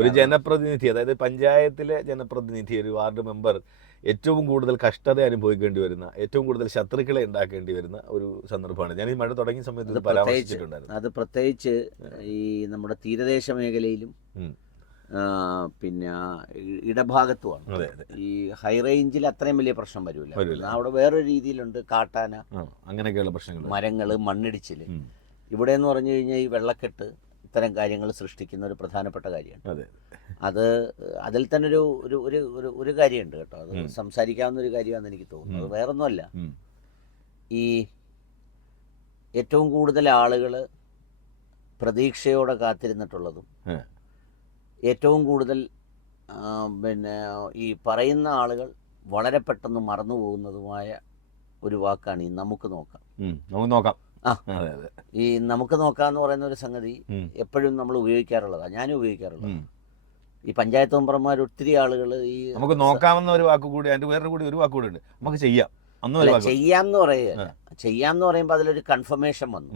ഒരു ജനപ്രതിനിധി, അതായത് പഞ്ചായത്തിലെ ജനപ്രതിനിധി, ഒരു വാർഡ് മെമ്പർ ഏറ്റവും കൂടുതൽ കഷ്ടത അനുഭവിക്കേണ്ടി വരുന്ന, ഏറ്റവും കൂടുതൽ ശത്രുക്കളെ ഉണ്ടാക്കേണ്ടി വരുന്ന ഒരു സന്ദർഭമാണ്. ഞാൻ ഈ മഴ തുടങ്ങിയ സമയത്ത് പരാമർശിച്ചിട്ടുണ്ടായിരുന്നു. അത് പ്രത്യേകിച്ച് ഈ നമ്മുടെ തീരദേശ മേഖലയിലും പിന്നെ ഇടഭാഗത്തുമാണ്. ഈ ഹൈ റേഞ്ചിൽ അത്രയും വലിയ പ്രശ്നം വരില്ല. അവിടെ വേറൊരു രീതിയിലുണ്ട്, കാട്ടാന, അങ്ങനെയൊക്കെയുള്ള പ്രശ്നങ്ങൾ, മരങ്ങള്, മണ്ണിടിച്ചില്. ഇവിടെ എന്ന് പറഞ്ഞു കഴിഞ്ഞാൽ ഈ വെള്ളക്കെട്ട് ഇത്തരം കാര്യങ്ങൾ സൃഷ്ടിക്കുന്ന ഒരു പ്രധാനപ്പെട്ട കാര്യമാണ്. അത് അതിൽ തന്നെ ഒരു കാര്യമുണ്ട് കേട്ടോ, അത് സംസാരിക്കാവുന്ന ഒരു കാര്യമാണെന്ന് എനിക്ക് തോന്നുന്നു. അത് വേറൊന്നുമല്ല, ഈ ഏറ്റവും കൂടുതൽ ആളുകൾ പ്രതീക്ഷയോടെ കാത്തിരുന്നിട്ടുള്ളതും ഏറ്റവും കൂടുതൽ പിന്നെ ഈ പറയുന്ന ആളുകൾ വളരെ പെട്ടെന്ന് മറന്നു പോകുന്നതുമായ ഒരു വാക്കാണ് ഈ നമുക്ക് നോക്കാം. ഈ നമുക്ക് നോക്കാന്ന് പറയുന്ന ഒരു സംഗതി എപ്പോഴും നമ്മൾ ഉപയോഗിക്കാറുള്ളതാണ്, ഞാനും ഉപയോഗിക്കാറുള്ളത്. ഈ പഞ്ചായത്ത് മെമ്പർമാർ ഒത്തിരി ആളുകൾ ഈ നമുക്ക് നോക്കാവുന്ന ഒരു വാക്ക് കൂടി, അതിന്റെ വേറെ കൂടി ഒരു വാക്ക് കൂടി ഉണ്ട്, നമുക്ക് ചെയ്യാം ചെയ്യാന്ന് പറയുക. ചെയ്യാന്ന് പറയുമ്പോൾ അതിലൊരു കൺഫർമേഷൻ വന്നു.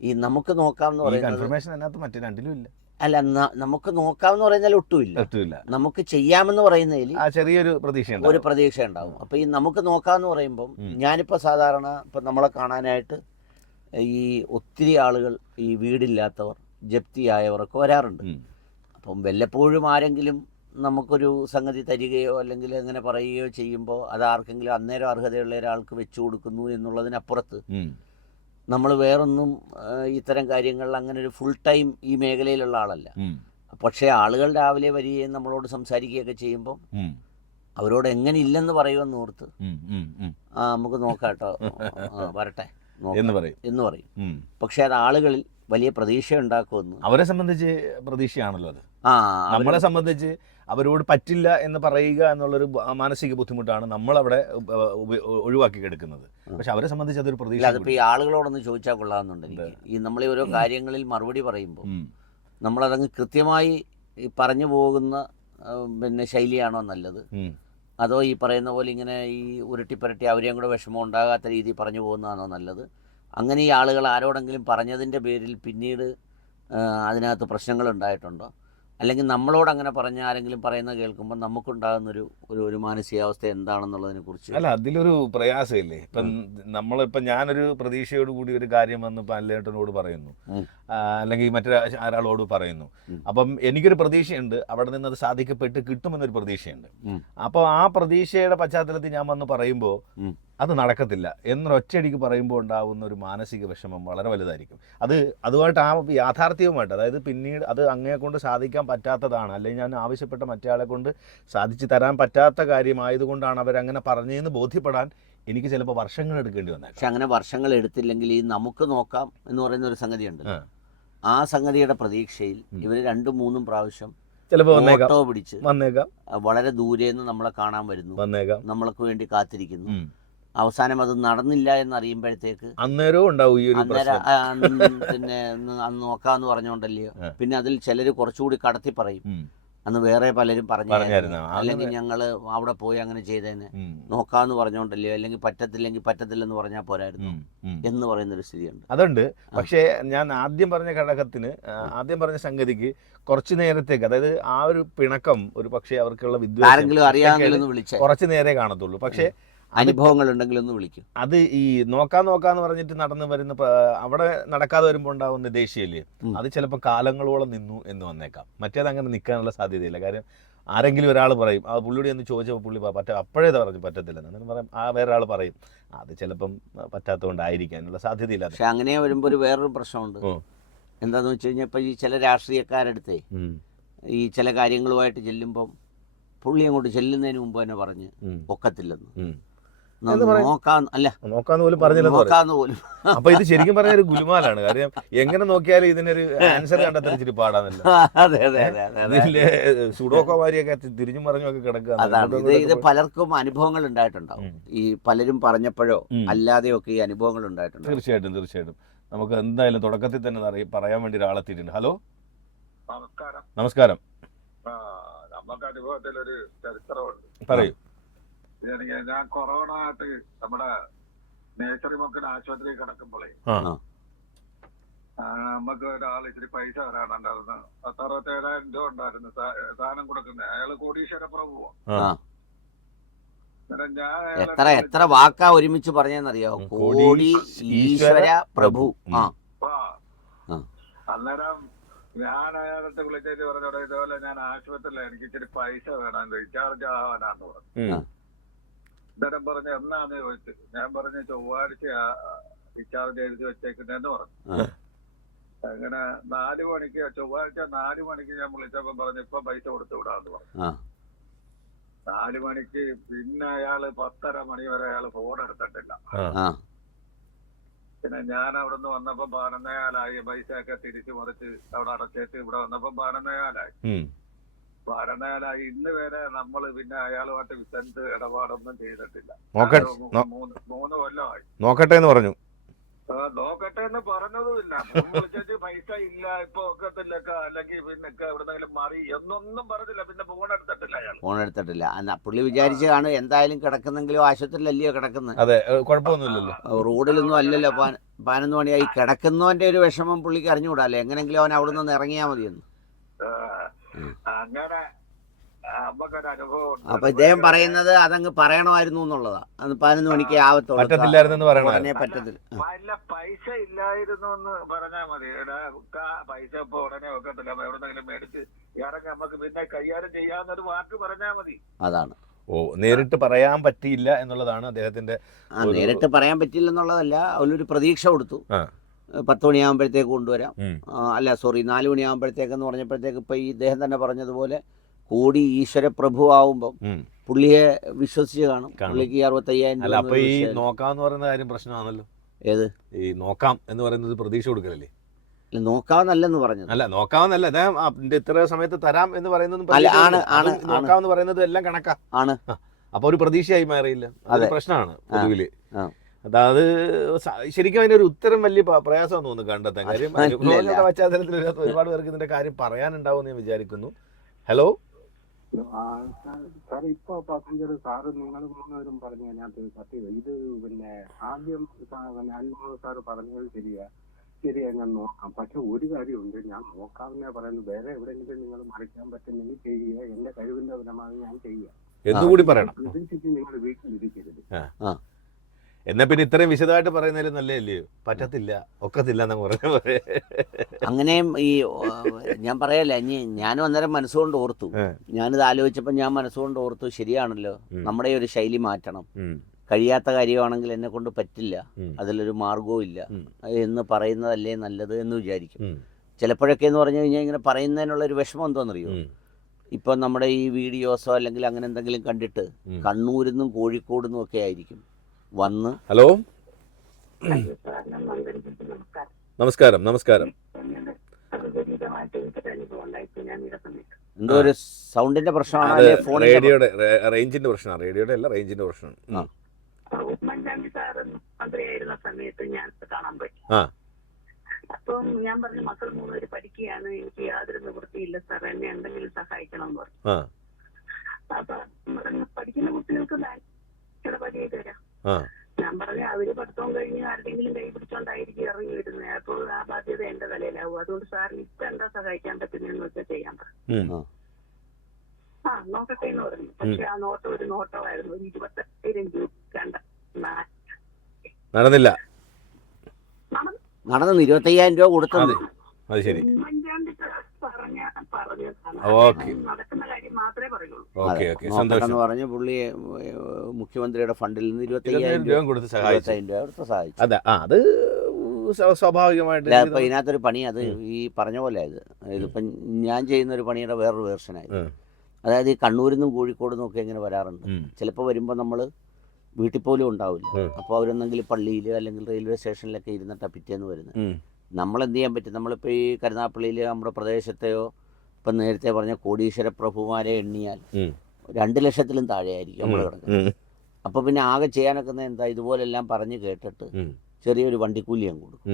ഈ നമുക്ക് നോക്കാമെന്ന് പറയുന്നത് അല്ല, നമുക്ക് നോക്കാമെന്ന് പറയുന്നതിൽ ഒട്ടുമില്ല. നമുക്ക് ചെയ്യാമെന്ന് പറയുന്നതിൽ ചെറിയൊരു പ്രതീക്ഷ ഉണ്ടാവും. അപ്പൊ ഈ നമുക്ക് നോക്കാമെന്ന് പറയുമ്പം ഞാനിപ്പോ സാധാരണ ഇപ്പൊ നമ്മളെ കാണാനായിട്ട് ഈ ഒത്തിരി ആളുകൾ ഈ വീടില്ലാത്തവർ, ജപ്തിയായവരൊക്കെ വരാറുണ്ട്. അപ്പം വല്ലപ്പോഴും ആരെങ്കിലും നമുക്കൊരു സംഗതി തരികയോ അല്ലെങ്കിൽ അങ്ങനെ പറയുകയോ ചെയ്യുമ്പോൾ അത് ആർക്കെങ്കിലും അന്നേരം അർഹതയുള്ള ഒരാൾക്ക് വെച്ചു കൊടുക്കുന്നു എന്നുള്ളതിനപ്പുറത്ത് നമ്മൾ വേറൊന്നും ഇത്തരം കാര്യങ്ങളിൽ അങ്ങനെ ഒരു ഫുൾ ടൈം ഈ മേഖലയിലുള്ള ആളല്ല. പക്ഷേ ആളുകൾ രാവിലെ വരികയും നമ്മളോട് സംസാരിക്കുകയൊക്കെ ചെയ്യുമ്പോൾ അവരോട് എങ്ങനെ ഇല്ലെന്ന് പറയുമെന്ന് ഓർത്ത് നമുക്ക് നോക്കാട്ടോ, വരട്ടെ എന്ന് പറയും. പക്ഷെ അത് ആളുകളിൽ വലിയ പ്രതീക്ഷ ഉണ്ടാക്കുമെന്ന് അവരെ സംബന്ധിച്ച് പ്രതീക്ഷയാണല്ലോ അത്. നമ്മളെ സംബന്ധിച്ച് അവരോട് പറ്റില്ല എന്ന് പറയുക എന്നുള്ളൊരു മാനസിക ബുദ്ധിമുട്ടാണ് നമ്മളവിടെ ഒഴിവാക്കി എടുക്കുന്നത്. പക്ഷെ അവരെ സംബന്ധിച്ച് അതൊരു പ്രതീക്ഷ. അതിപ്പോൾ ഈ ആളുകളോടൊന്ന് ചോദിച്ചാൽ കൊള്ളാമെന്നുണ്ടെങ്കിൽ ഈ നമ്മൾ ഓരോ കാര്യങ്ങളിൽ മറുപടി പറയുമ്പോൾ നമ്മളതങ്ങ് കൃത്യമായി പറഞ്ഞു പോകുന്ന പിന്നെ ശൈലിയാണോ നല്ലത്, അതോ ഈ പറയുന്ന പോലെ ഇങ്ങനെ ഈ ഉരുട്ടിപ്പരട്ടി അവരെയും കൂടെ വിഷമം ഉണ്ടാകാത്ത രീതിയിൽ പറഞ്ഞു പോകുന്നതാണോ നല്ലത്? അങ്ങനെ ഈ ആളുകൾ ആരോടെങ്കിലും പറഞ്ഞതിൻ്റെ പേരിൽ പിന്നീട് അതിനകത്ത് പ്രശ്നങ്ങൾ ഉണ്ടായിട്ടുണ്ടോ? അല്ലെങ്കിൽ നമ്മളോട് അങ്ങനെ പറഞ്ഞ ആരെങ്കിലും പറയുന്നത് കേൾക്കുമ്പോൾ നമുക്കുണ്ടാകുന്നൊരു ഒരു മാനസികാവസ്ഥ എന്താണെന്നുള്ളതിനെ കുറിച്ച് അല്ല, അതിലൊരു പ്രയാസമില്ലേ? ഇപ്പം ഞാനൊരു പ്രതീക്ഷയോട് കൂടി ഒരു കാര്യം വന്ന് പല്ലേട്ടനോട് പറയുന്നു, അല്ലെങ്കിൽ മറ്റൊരാളോട് പറയുന്നു. അപ്പം എനിക്കൊരു പ്രതീക്ഷയുണ്ട്, അവിടെ നിന്ന് അത് സാധിക്കപ്പെട്ട് കിട്ടുമെന്നൊരു പ്രതീക്ഷയുണ്ട്. അപ്പോൾ ആ പ്രതീക്ഷയുടെ പശ്ചാത്തലത്തിൽ ഞാൻ വന്ന് പറയുമ്പോൾ അത് നടക്കത്തില്ല എന്നൊരൊറ്റയടിക്ക് പറയുമ്പോൾ ഉണ്ടാകുന്ന ഒരു മാനസിക വിഷമം വളരെ വലുതായിരിക്കും. അതുമായിട്ട് ആ യാഥാർത്ഥ്യവുമായിട്ട്, അതായത് പിന്നീട് അത് അങ്ങയെ കൊണ്ട് സാധിക്കാൻ പറ്റാത്തതാണ്, അല്ലെങ്കിൽ ഞാൻ ആവശ്യപ്പെട്ട മറ്റേ കൊണ്ട് സാധിച്ചു തരാൻ പറ്റാത്ത കാര്യമായതുകൊണ്ടാണ് അവരങ്ങനെ പറഞ്ഞതെന്ന് ബോധ്യപ്പെടാൻ എനിക്ക് ചിലപ്പോൾ വർഷങ്ങൾ എടുക്കേണ്ടി വന്നേക്കാം. പക്ഷെ അങ്ങനെ വർഷങ്ങൾ എടുത്തില്ലെങ്കിൽ ഈ നമുക്ക് നോക്കാം എന്ന് പറയുന്ന ഒരു സംഗതിയുണ്ട്. ആ സംഗതിയുടെ പ്രതീക്ഷയിൽ ഇവർ 2-3 പ്രാവശ്യം ചിലപ്പോൾ ഓട്ടോ പിടിച്ച് വന്നേക്കാം, വളരെ ദൂരേന്ന് നമ്മളെ കാണാൻ വരുന്നു, നമ്മൾക്ക് വേണ്ടി കാത്തിരിക്കുന്നു. അവസാനം അത് നടന്നില്ല എന്നറിയുമ്പോഴത്തേക്ക് അന്നേരവും ഉണ്ടാവും ഈ ഒരു പിന്നെ അന്ന് നോക്കാന്ന് പറഞ്ഞോണ്ടല്ലയോ. പിന്നെ അതിൽ ചിലർ കുറച്ചുകൂടി കടത്തി പറയും, അന്ന് വേറെ പലരും പറഞ്ഞായിരുന്നു, അല്ലെങ്കിൽ ഞങ്ങള് അവിടെ പോയി അങ്ങനെ ചെയ്തേനെ, നോക്കാന്ന് പറഞ്ഞോണ്ടല്ലയോ, അല്ലെങ്കിൽ പറ്റത്തില്ലെന്ന് പറഞ്ഞാൽ പോരായിരുന്നു എന്ന് പറയുന്നൊരു സ്ഥിതിയുണ്ട്. അതുണ്ട്. പക്ഷേ ഞാൻ ആദ്യം പറഞ്ഞ സംഗതിക്ക് കുറച്ചു നേരത്തേക്ക്, അതായത് ആ ഒരു പിണക്കം ഒരു പക്ഷേ അവർക്കുള്ള ആരെങ്കിലും അറിയാമെന്ന് വിളിച്ചാൽ കുറച്ചു നേരെ കാണത്തുള്ളൂ. പക്ഷേ അനുഭവങ്ങൾ ഉണ്ടെങ്കിൽ ഒന്ന് വിളിക്കും. അത് ഈ നോക്കാന്ന് പറഞ്ഞിട്ട് നടന്നു വരുന്ന അവിടെ നടക്കാതെ വരുമ്പോൾ ഉണ്ടാവുന്ന ദേഷ്യമില്ലേ, അത് ചിലപ്പോൾ കാലങ്ങളോളം നിന്നു എന്ന് വന്നേക്കാം. മറ്റേത് അങ്ങനെ നിൽക്കാനുള്ള സാധ്യതയില്ല. കാര്യം ആരെങ്കിലും ഒരാൾ പറയും, ആ പുള്ളിയോട് എന്ന് ചോദിച്ചപ്പോൾ പുള്ളി അപ്പോഴേ പറഞ്ഞു പറ്റത്തില്ലെന്ന്. അങ്ങനെ പറയും, ആ വേറെ ആൾ പറയും, അത് ചിലപ്പം പറ്റാത്തതുകൊണ്ടായിരിക്കാനുള്ള സാധ്യതയില്ല. പക്ഷെ അങ്ങനെ വരുമ്പോൾ ഒരു വേറൊരു പ്രശ്നമുണ്ട്. എന്താന്ന് വെച്ച് കഴിഞ്ഞാൽ ഇപ്പം ഈ ചില രാഷ്ട്രീയക്കാരെടുത്തേ ഈ ചില കാര്യങ്ങളുമായിട്ട് ചെല്ലുമ്പം പുള്ളി അങ്ങോട്ട് ചെല്ലുന്നതിന് മുമ്പ് തന്നെ പറഞ്ഞ് ഒക്കത്തില്ലെന്ന് നോക്കാന്ന് പോലും പറഞ്ഞില്ലെന്ന്. അപ്പൊ ഇത് ശരിക്കും പറഞ്ഞ ഒരു ഗുലുമാലാണ്. കാര്യം എങ്ങനെ നോക്കിയാലും ഇതിനൊരു ആൻസർ കണ്ടെത്താൻ ഇച്ചിരി പാടാന്നല്ലോ. ഇതിലെ സുഡോക്കോമാരിയൊക്കെ തിരിഞ്ഞും പറഞ്ഞൊക്കെ കിടക്കുക. ഇത് പലർക്കും അനുഭവങ്ങൾ ഉണ്ടായിട്ടുണ്ടാവും. ഈ പലരും പറഞ്ഞപ്പോഴോ അല്ലാതെയോ ഒക്കെ ഈ അനുഭവങ്ങൾ ഉണ്ടായിട്ടുണ്ട്. തീർച്ചയായിട്ടും നമുക്ക് എന്തായാലും തുടക്കത്തിൽ തന്നെ പറയാൻ വേണ്ടി ഒരാളെത്തിയിട്ടുണ്ട്. ഹലോ, നമസ്കാരം. നമുക്ക് അനുഭവത്തിലൊരു ചരിത്രമുണ്ട്. പറയൂ. ഞാൻ കൊറോണ ആയിട്ട് നമ്മുടെ നേഴ്സറി മക്കളുടെ ആശുപത്രിയിൽ കിടക്കുമ്പോഴേ നമുക്ക് ഒരാൾ ഇച്ചിരി പൈസ തരാനുണ്ടായിരുന്നു. 67,000 രൂപ ഉണ്ടായിരുന്നു സാധനം കൊടുക്കുന്നത്. അയാള് കോടീശ്വര പ്രഭുവാ. ആ അന്നേരം ഞാൻ എത്ര എത്ര വാക്കാ ഒരുമിച്ച് പറഞ്ഞെന്നറിയോ? കോടി ഈശ്വര പ്രഭു. ആ ആ അന്നേരം ഞാൻ അയാളത്തെ വിളിച്ചിട്ട് പറഞ്ഞോടെ ഇതുപോലെ ഞാൻ ആശുപത്രിയിലാണ്, എനിക്ക് ഇച്ചിരി പൈസ വേണം, റീചാർജ് ആവാനാന്ന് പറഞ്ഞു. അന്നേരം പറഞ്ഞു എന്നാന്ന് ചോദിച്ചു. ഞാൻ പറഞ്ഞു ചൊവ്വാഴ്ച റീചാർജ് എഴുതി വെച്ചേക്കുന്നതെന്ന് പറഞ്ഞു. അങ്ങനെ 4 മണിക്ക് ചൊവ്വാഴ്ച 4 മണിക്ക് ഞാൻ വിളിച്ചപ്പോ പറഞ്ഞു ഇപ്പൊ പൈസ കൊടുത്തു വിടാന്ന് പറഞ്ഞു. 4 മണിക്ക് പിന്നെ അയാള് 10:30 മണി വരെ അയാള് ഫോൺ എടുത്തിട്ടില്ല. പിന്നെ ഞാൻ അവിടുന്ന് വന്നപ്പോ 11,000 പൈസ ഒക്കെ തിരിച്ചു മറിച്ച് അവിടെ അടച്ചേറ്റ് ഇവിടെ വന്നപ്പോ 11,000. 11,000 ഇന്ന് വരെ നമ്മള് പിന്നെ അയാളുമായിട്ട് ബിസിനസ് ഇടപാടൊന്നും ചെയ്തിട്ടില്ല. 3 കൊല്ലമായി. നോക്കട്ടെ എന്ന് പറഞ്ഞു. നോക്കട്ടെ എന്ന് പറഞ്ഞതുമില്ല. വിളിച്ചിട്ട് പൈസ ഇല്ല ഇപ്പൊ ഒക്കത്തില്ല അല്ലെങ്കിൽ പിന്നെ എവിടെന്നെങ്കിലും മാറി എന്നൊന്നും പറഞ്ഞില്ല. പിന്നെ ഫോൺ എടുത്തിട്ടില്ല അയാൾ. ഫോൺ എടുത്തിട്ടില്ല. പുള്ളി വിചാരിച്ചതാണ് എന്തായാലും കിടക്കുന്നെങ്കിലും ആശുപത്രിയിലല്ലയോ കിടക്കുന്നത്. അതെ, കുഴപ്പമൊന്നുമില്ലല്ലോ. റോഡിലൊന്നും അല്ലല്ലോ. 11 മണിയായി കിടക്കുന്നവന്റെ ഒരു വിഷമം പുള്ളിക്ക് അറിഞ്ഞുകൂടാല്ലേ. എങ്ങനെങ്കിലും അവൻ അവിടെ നിന്ന് ഇറങ്ങിയാൽ മതിയെന്ന്. അങ്ങനെ നമുക്കൊരു അനുഭവം. അപ്പൊ ഇദ്ദേഹം പറയുന്നത് അതങ്ങ് പറയണമായിരുന്നു എന്നുള്ളതാ. അത് 11 മണിക്ക് ആവത്തുള്ളൂ. പറ്റത്തില്ലായിരുന്നു. അല്ല പൈസ ഇല്ലായിരുന്നു എന്ന് പറഞ്ഞാൽ മതി. പൈസ ഇപ്പൊ ഉടനെ വെക്കത്തില്ല, എവിടെന്നെങ്കിലും മേടിച്ച് ഇറങ്ങി നമുക്ക് പിന്നെ കൈകാര്യം ചെയ്യാവുന്നൊരു വാക്ക് പറഞ്ഞാൽ മതി. അതാണ്. നേരിട്ട് പറയാൻ പറ്റിയില്ല എന്നുള്ളതാണ് അദ്ദേഹത്തിന്റെ. നേരിട്ട് പറയാൻ പറ്റില്ല എന്നുള്ളതല്ല, അതിലൊരു പ്രതീക്ഷ കൊടുത്തു. 10 മണിയാകുമ്പോഴത്തേക്ക് കൊണ്ടുവരാം. 4 മണിയാകുമ്പോഴത്തേക്കെന്ന് പറഞ്ഞപ്പോഴത്തേക്ക് ഇപ്പൊ ഈ ഇദ്ദേഹം തന്നെ പറഞ്ഞതുപോലെ കോടി ഈശ്വര പ്രഭു ആവുമ്പം പുള്ളിയെ വിശ്വസിച്ച് കാണും. പുള്ളിക്ക് 65,000 രൂപ. അപ്പൊ ഈ നോക്കാന്ന് പറയുന്ന കാര്യം പ്രശ്നമാണല്ലോ. ഏത് ഈ നോക്കാം എന്ന് പറയുന്നത് പ്രതീക്ഷ കൊടുക്കലല്ലേ? നോക്കാമെന്നല്ലെന്ന് പറഞ്ഞത്. അല്ല, നോക്കാമെന്നല്ല, ഇത്ര സമയത്ത് തരാം എന്ന് പറയുന്നത്. നോക്കാമെന്ന് പറയുന്നത് എല്ലാം കണക്കാ ആണ്. അപ്പൊ ഒരു പ്രതീക്ഷയായി മാറിയില്ല. അത് പ്രശ്നമാണ് പൊതുവില്. അതായത് ശരിക്കും അതിന്റെ ഒരു ഉത്തരം വലിയ പ്രയാസമാണെന്ന് തോന്നുന്നു കണ്ടെത്താൻ. കാര്യം പശ്ചാത്തലത്തിൽ ഒരുപാട് പേർക്ക് ഇതിന്റെ കാര്യം പറയാനുണ്ടാവും എന്ന് ഞാൻ വിചാരിക്കുന്നു. ഹലോ സാർ, ഇപ്പൊ പാസഞ്ചർ സാറ് നിങ്ങൾ 3 പേരും പറഞ്ഞു അതിനകത്ത് സത്യം. ഇത് പിന്നെ ആദ്യം അൻമോഹൻ സാറ് പറഞ്ഞത് ശരി ഞാൻ നോക്കാം. പക്ഷെ ഒരു കാര്യമുണ്ട്, ഞാൻ നോക്കാമെന്നാ പറയുന്നത്. വേറെ എവിടെയെങ്കിലും നിങ്ങൾ മറിക്കാൻ പറ്റുന്നെങ്കിൽ ചെയ്യുക. എന്റെ കഴിവിന്റെ ഫലമായി ഞാൻ ചെയ്യുക. എന്തുകൂടി പറയണം. പ്രതീക്ഷിച്ച് നിങ്ങൾ വീട്ടിലിരിക്കരുത്. എന്നാ പിന്നെ ഇത്രയും വിശദമായിട്ട് പറയുന്നതിലും നല്ലതല്ലയോ? പറ്റത്തില്ല, ഒക്കത്തില്ല എന്നൊക്കെ പറഞ്ഞ അങ്ങനെയും ഈ ഞാൻ പറയല്ല. ഞാനും അന്നേരം മനസ്സുകൊണ്ട് ഓർത്തു. ഞാനിത് ആലോചിച്ചപ്പോൾ ഞാൻ മനസ്സുകൊണ്ട് ഓർത്തു, ശരിയാണല്ലോ, നമ്മുടെ ഒരു ശൈലി മാറ്റണം. കഴിയാത്ത കാര്യമാണെങ്കിൽ എന്നെ കൊണ്ട് പറ്റില്ല, അതിലൊരു മാർഗവും ഇല്ല എന്ന് പറയുന്നതല്ലേ നല്ലത് എന്ന് വിചാരിക്കും. ചിലപ്പോഴൊക്കെ എന്ന് പറഞ്ഞു കഴിഞ്ഞാൽ ഇങ്ങനെ പറയുന്നതിനുള്ളൊരു വിഷമം എന്തോന്നറിയോ? ഇപ്പം നമ്മുടെ ഈ വീഡിയോസോ അല്ലെങ്കിൽ അങ്ങനെ എന്തെങ്കിലും കണ്ടിട്ട് കണ്ണൂരിൽ നിന്നും കോഴിക്കോട് നിന്നും ഒക്കെ ആയിരിക്കും വന്ന്. ഹലോ, നമസ്കാരം. എന്തോ ഒരു സൗണ്ടിന്റെ പ്രശ്നമാണ്. റേഡിയോയുടെ റേഞ്ചിന്റെ പ്രശ്നമാണ്. റേഡിയോയുടെ അല്ല, റേഞ്ചിന്റെ പ്രശ്നമാണ്. ഉമ്മൻചാണ്ടി സാറ് മന്ത്രിയായിരുന്ന സമയത്ത് ഞാൻ കാണാൻ പോയി. അപ്പം ഞാൻ പറഞ്ഞു മക്കൾ 3 പേര് പഠിക്കുകയാണ്, എനിക്ക് യാതൊരു നിവൃത്തിയില്ല സാർ, എന്നെ എന്തെങ്കിലും സഹായിക്കണം എന്ന് പറഞ്ഞു. അപ്പൊ പഠിക്കുന്ന കുട്ടികൾക്ക് ചിലപ്പോൾ ചെയ്തു തരാം. ഞാൻ പറഞ്ഞു അവര് പഠിത്തവും കഴിഞ്ഞ് ആരുടെങ്കിലും കൈ പിടിച്ചോണ്ടായിരിക്കും ഇറങ്ങി വരുന്നത്. അപ്പോൾ ആ ബാധ്യത എന്റെ തലയിലാവും. അതുകൊണ്ട് സാറിന് ഇപ്പൊ എന്താ സഹായിക്കാൻ പറ്റുന്നതെന്ന് വെച്ചാൽ ചെയ്യാൻ പറഞ്ഞു. നോക്കട്ടെ എന്ന് പറഞ്ഞു. പക്ഷെ ആ നോട്ടം ഒരു നോട്ടമായിരുന്നു. 25,000 രൂപ നടന്നില്ല. നടന്നു 25,000 രൂപ കൊടുത്തത്. അത് ശരി. ഉമ്മൻചാണ്ടി നടക്കുന്ന കാര്യം മാത്രമേ പറയുള്ളൂ. എന്ന് പറഞ്ഞ് പുള്ളി മുഖ്യമന്ത്രിയുടെ ഫണ്ടിൽ നിന്ന് 25,000 രൂപ കൊടുത്ത് സഹായിച്ചു. അതെ, അത് സ്വാഭാവികമായിട്ട്. അപ്പൊ ഇതിനകത്തൊരു പണി, അത് ഈ പറഞ്ഞ പോലെ ഇതിപ്പം ഞാൻ ചെയ്യുന്ന ഒരു പണിയുടെ വേറൊരു വേർഷനായി. അതായത് ഈ കണ്ണൂരിൽ നിന്നും കോഴിക്കോട് നിന്നും ഒക്കെ ഇങ്ങനെ വരാറുണ്ട്. ചിലപ്പോൾ വരുമ്പോൾ നമ്മൾ വീട്ടിൽ പോലും ഉണ്ടാവില്ല. അപ്പോൾ അവരെന്തെങ്കിലും പള്ളിയിൽ അല്ലെങ്കിൽ റെയിൽവേ സ്റ്റേഷനിലൊക്കെ ഇരുന്നിട്ടാണ് പിറ്റേന്ന് വരുന്നത്. നമ്മളെന്ത് ചെയ്യാൻ പറ്റും? നമ്മളിപ്പോൾ ഈ കരുനാഗപ്പള്ളിയിൽ നമ്മുടെ പ്രദേശത്തെയോ ഇപ്പം നേരത്തെ പറഞ്ഞ കോടീശ്വര പ്രഭുമാരെ എണ്ണിയാൽ 2 ലക്ഷത്തിലും താഴെയായിരിക്കും നമ്മൾ കിടക്കുന്നത്. അപ്പോൾ പിന്നെ ആകെ ചെയ്യാനൊക്കെ എന്താ, ഇതുപോലെല്ലാം പറഞ്ഞ് കേട്ടിട്ട് ചെറിയൊരു വണ്ടിക്കൂലി അങ്ങ് കൊടുക്കും.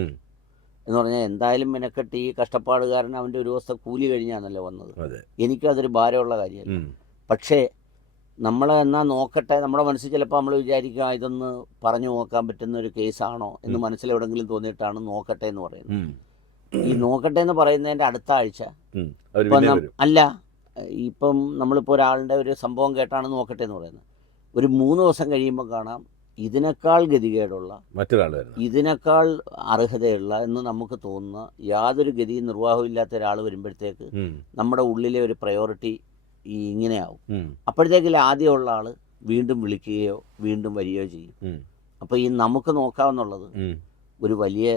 എന്ന് പറഞ്ഞാൽ എന്തായാലും മെനക്കെട്ട് ഈ കഷ്ടപ്പാടുകാരൻ അവൻ്റെ ഒരു ദിവസത്തെ കൂലി കഴിഞ്ഞാണല്ലോ വന്നത്. എനിക്കും അതൊരു ഭാരമുള്ള കാര്യമല്ല. പക്ഷേ നമ്മൾ എന്നാൽ നോക്കട്ടെ, നമ്മുടെ മനസ്സിൽ ചിലപ്പോൾ നമ്മൾ വിചാരിക്കുക ഇതൊന്ന് പറഞ്ഞു നോക്കാൻ പറ്റുന്ന ഒരു കേസാണോ എന്ന് മനസ്സിലെവിടെങ്കിലും തോന്നിയിട്ടാണ് നോക്കട്ടെ എന്ന് പറയുന്നത്. ഈ നോക്കട്ടെ എന്ന് പറയുന്നതിൻ്റെ അടുത്ത ആഴ്ച അവർ ഇപ്പം പിന്നെ വരും. അല്ല, ഇപ്പം നമ്മളിപ്പോൾ ഒരാളുടെ ഒരു സംഭവം കേട്ടാണ് നോക്കട്ടെ എന്ന് പറയുന്നത്. ഒരു 3 ദിവസം കഴിയുമ്പോൾ കാണാം ഇതിനേക്കാൾ ഗതികേടുള്ള, മറ്റൊരാൾ വരുന്നത്. ഇതിനേക്കാൾ അർഹതയുള്ള എന്ന് നമുക്ക് തോന്നുന്ന യാതൊരു ഗതിയും നിർവാഹവും ഇല്ലാത്ത ഒരാൾ വരുമ്പോഴത്തേക്ക് നമ്മുടെ ഉള്ളിലെ ഒരു പ്രയോറിറ്റി ഈ ഇങ്ങനെയാവും. അപ്പോഴത്തേക്കില്ല ആദ്യമുള്ള ആൾ വീണ്ടും വിളിക്കുകയോ വീണ്ടും വരികയോ ചെയ്യും. അപ്പോൾ ഈ നമുക്ക് നോക്കാമെന്നുള്ളത് ഒരു വലിയ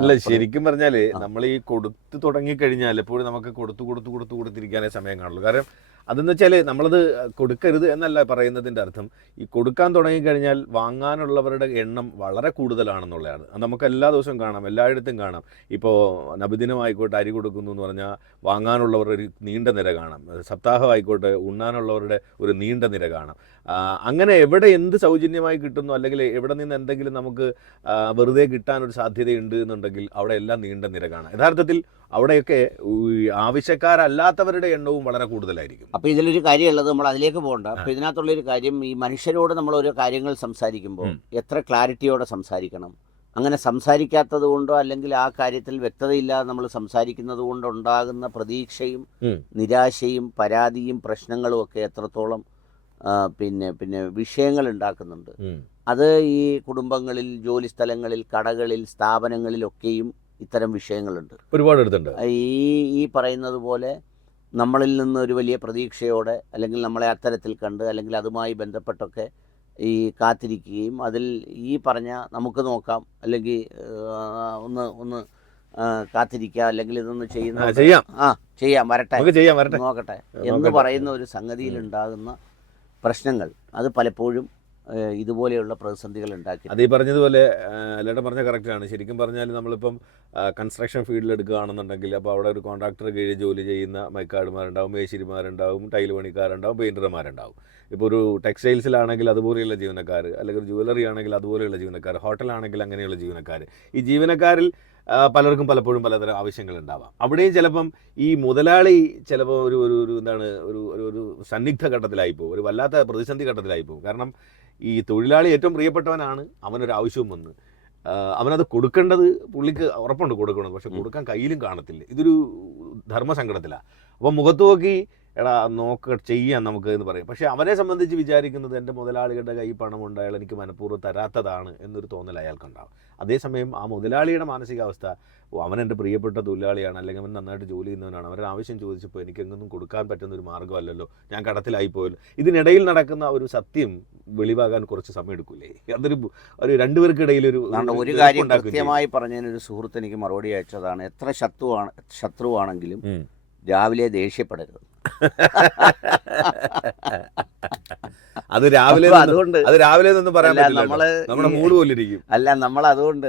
അല്ല, ശരിക്കും പറഞ്ഞാല് നമ്മൾ ഈ കൊടുത്തു തുടങ്ങിക്കഴിഞ്ഞാൽ എപ്പോഴും നമുക്ക് കൊടുത്തിരിക്കാനേ സമയം കാണുള്ളൂ. കാരണം അതെന്ന് വെച്ചാൽ നമ്മളത് കൊടുക്കരുത് എന്നല്ല പറയുന്നതിൻ്റെ അർത്ഥം. ഈ കൊടുക്കാൻ തുടങ്ങിക്കഴിഞ്ഞാൽ വാങ്ങാനുള്ളവരുടെ എണ്ണം വളരെ കൂടുതലാണെന്നുള്ളതാണ്. അത് നമുക്ക് എല്ലാ ദിവസവും കാണാം, എല്ലായിടത്തും കാണാം. ഇപ്പോൾ നബിദിനമായിക്കോട്ടെ അരി കൊടുക്കുന്നു എന്ന് പറഞ്ഞാൽ വാങ്ങാനുള്ളവരുടെ ഒരു നീണ്ട നിര കാണാം. സപ്താഹമായിക്കോട്ടെ ഉണ്ണാനുള്ളവരുടെ ഒരു നീണ്ട നിര കാണാം. അങ്ങനെ എവിടെ എന്ത് സൗജന്യമായി കിട്ടുന്നു, അല്ലെങ്കിൽ എവിടെ നിന്ന് എന്തെങ്കിലും നമുക്ക് വെറുതെ കിട്ടാനൊരു സാധ്യതയുണ്ട് എന്നുണ്ടെങ്കിൽ അവിടെ എല്ലാം നീണ്ട നിര കാണാം. യഥാർത്ഥത്തിൽ അവിടെയൊക്കെ ആവശ്യക്കാരല്ലാത്തവരുടെ എണ്ണവും വളരെ കൂടുതലായിരിക്കും. അപ്പോൾ ഇതിലൊരു കാര്യമുള്ളത്, നമ്മൾ അതിലേക്ക് പോകണ്ട. അപ്പോൾ ഇതിനകത്തുള്ളൊരു കാര്യം, ഈ മനുഷ്യരോട് നമ്മൾ ഓരോ കാര്യങ്ങൾ സംസാരിക്കുമ്പോൾ എത്ര ക്ലാരിറ്റിയോടെ സംസാരിക്കണം. അങ്ങനെ സംസാരിക്കാത്തത് കൊണ്ടോ അല്ലെങ്കിൽ ആ കാര്യത്തിൽ വ്യക്തതയില്ലാതെ നമ്മൾ സംസാരിക്കുന്നത് കൊണ്ടുണ്ടാകുന്ന പ്രതീക്ഷയും നിരാശയും പരാതിയും പ്രശ്നങ്ങളും ഒക്കെ എത്രത്തോളം പിന്നെ വിഷയങ്ങൾ ഉണ്ടാക്കുന്നുണ്ട്. അത് ഈ കുടുംബങ്ങളിൽ, ജോലി സ്ഥലങ്ങളിൽ, കടകളിൽ, സ്ഥാപനങ്ങളിലൊക്കെയും ഇത്തരം വിഷയങ്ങളുണ്ട്. ഒരുപാട് എടുത്തുണ്ട്. ഈ പറയുന്നത് പോലെ നമ്മളിൽ നിന്ന് ഒരു വലിയ പ്രതീക്ഷയോടെ അല്ലെങ്കിൽ നമ്മളെ അത്തരത്തിൽ കണ്ട് അല്ലെങ്കിൽ അതുമായി ബന്ധപ്പെട്ടൊക്കെ ഈ കാത്തിരിക്കുകയും അതിൽ ഈ പറഞ്ഞ നമുക്ക് നോക്കാം അല്ലെങ്കിൽ ഒന്ന് കാത്തിരിക്കുക അല്ലെങ്കിൽ ഇതൊന്ന് ചെയ്യാം വരട്ടെ നോക്കട്ടെ എന്ന് പറയുന്ന ഒരു സംഗതിയിൽ ഉണ്ടാകുന്ന പ്രശ്നങ്ങൾ അത് പലപ്പോഴും ഇതുപോലെയുള്ള പ്രതിസന്ധികൾ ഉണ്ടാക്കി. അത് ഈ പറഞ്ഞതുപോലെ അല്ലേട്ടൻ പറഞ്ഞ കറക്റ്റാണ്. ശരിക്കും പറഞ്ഞാൽ നമ്മളിപ്പം കൺസ്ട്രക്ഷൻ ഫീൽഡിൽ എടുക്കുകയാണെന്നുണ്ടെങ്കിൽ അപ്പോൾ അവിടെ ഒരു കോൺട്രാക്ടർ കീഴിൽ ജോലി ചെയ്യുന്ന മൈക്കാടുമാരുണ്ടാവും, മേശിരിമാരുണ്ടാവും, ടൈൽ പണിക്കാരുണ്ടാവും, പെയിൻറ്റർമാരുണ്ടാവും. ഇപ്പോൾ ഒരു ടെക്സ്റ്റൈൽസിലാണെങ്കിൽ അതുപോലെയുള്ള ജീവനക്കാർ, അല്ലെങ്കിൽ ജ്വല്ലറി ആണെങ്കിൽ അതുപോലെയുള്ള ജീവനക്കാർ, ഹോട്ടലാണെങ്കിൽ അങ്ങനെയുള്ള ജീവനക്കാർ. ഈ ജീവനക്കാരിൽ പലർക്കും പലപ്പോഴും പലതരം ആവശ്യങ്ങളുണ്ടാവാം. അവിടെയും ചിലപ്പം ഈ മുതലാളി ചിലപ്പോൾ ഒരു സന്നിഗ്ധ ഘട്ടത്തിലായി പോകും, ഒരു വല്ലാത്ത പ്രതിസന്ധി ഘട്ടത്തിലായി പോകും. കാരണം ഈ തൊഴിലാളി ഏറ്റവും പ്രിയപ്പെട്ടവനാണ്, അവനൊരു ആവശ്യവും വന്ന് അവനത് കൊടുക്കേണ്ടത് പുള്ളിക്ക് ഉറപ്പുണ്ട് കൊടുക്കണം, പക്ഷെ കൊടുക്കാൻ കയ്യിലും കാണത്തില്ല. ഇതൊരു ധർമ്മസങ്കടത്തിലാണ്. അപ്പോൾ മുഖത്ത് നോക്കി എടാ ചെയ്യാം നമുക്ക് എന്ന് പറയും. പക്ഷേ അവനെ സംബന്ധിച്ച് വിചാരിക്കുന്നത് എൻ്റെ മുതലാളികളുടെ കൈ പണമുണ്ട്, അയാൾ എനിക്ക് മനഃപൂർവ്വം തരാത്തതാണ് എന്നൊരു തോന്നൽ അയാൾക്കുണ്ടാവും. അതേസമയം ആ മുതലാളിയുടെ മാനസികാവസ്ഥ, അവൻ എൻ്റെ പ്രിയപ്പെട്ട തൊഴിലാളിയാണ്, അല്ലെങ്കിൽ അവൻ നന്നായിട്ട് ജോലി ചെയ്യുന്നവനാണ്, അവരുടെ ആവശ്യം ചോദിച്ചപ്പോൾ എനിക്കെങ്ങൊന്നും കൊടുക്കാൻ പറ്റുന്ന ഒരു മാർഗ്ഗമല്ലല്ലോ, ഞാൻ കടത്തിലായിപ്പോയല്ലോ. ഇതിനിടയിൽ നടക്കുന്ന ഒരു സത്യം വെളിവാകാൻ കുറച്ച് സമയം എടുക്കൂലേ? ഒരു രണ്ടുപേർക്കിടയിൽ ഒരു കാര്യം കൃത്യമായി പറഞ്ഞതിനൊരു സുഹൃത്ത് എനിക്ക് മറുപടി അയച്ചതാണ്, എത്ര ശത്രുവാണെങ്കിലും രാവിലെ ദേഷ്യപ്പെടരുത്. അത് രാവിലെ ഒന്നും പറയാൻ പറ്റില്ല, നമ്മുടെ മൂഡ് പോലെ ഇരിക്കും. നമ്മൾ അതുകൊണ്ട്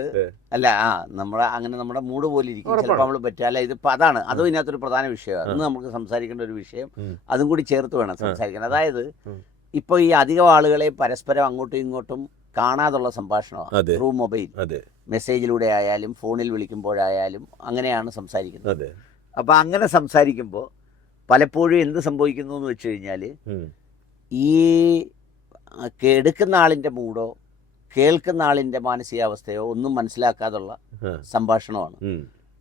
നമ്മുടെ മൂഡ് പോലെ ഇരിക്കും. ചിലപ്പോൾ നമ്മൾ പറ്റില്ല. ഇതിപ്പോ അതാണ്, അതും ഇതിനകത്തൊരു പ്രധാന വിഷയമാണ്. ഇന്ന് നമുക്ക് സംസാരിക്കേണ്ട ഒരു വിഷയം അതും കൂടി ചേർത്ത് വേണം സംസാരിക്കാൻ. അതായത് ഇപ്പൊ ഈ അധികം ആളുകളെ പരസ്പരം അങ്ങോട്ടും ഇങ്ങോട്ടും കാണാതുള്ള സംഭാഷണമാണ് ത്രൂ മൊബൈൽ, മെസ്സേജിലൂടെ ആയാലും ഫോണിൽ വിളിക്കുമ്പോഴായാലും അങ്ങനെയാണ് സംസാരിക്കുന്നത്. അപ്പൊ അങ്ങനെ സംസാരിക്കുമ്പോൾ പലപ്പോഴും എന്ത് സംഭവിക്കുന്നു എന്ന് വെച്ച് കഴിഞ്ഞാൽ ഈ എടുക്കുന്ന ആളിൻ്റെ മൂഡോ കേൾക്കുന്ന ആളിൻ്റെ മാനസികാവസ്ഥയോ ഒന്നും മനസ്സിലാക്കാതുള്ള സംഭാഷണമാണ്.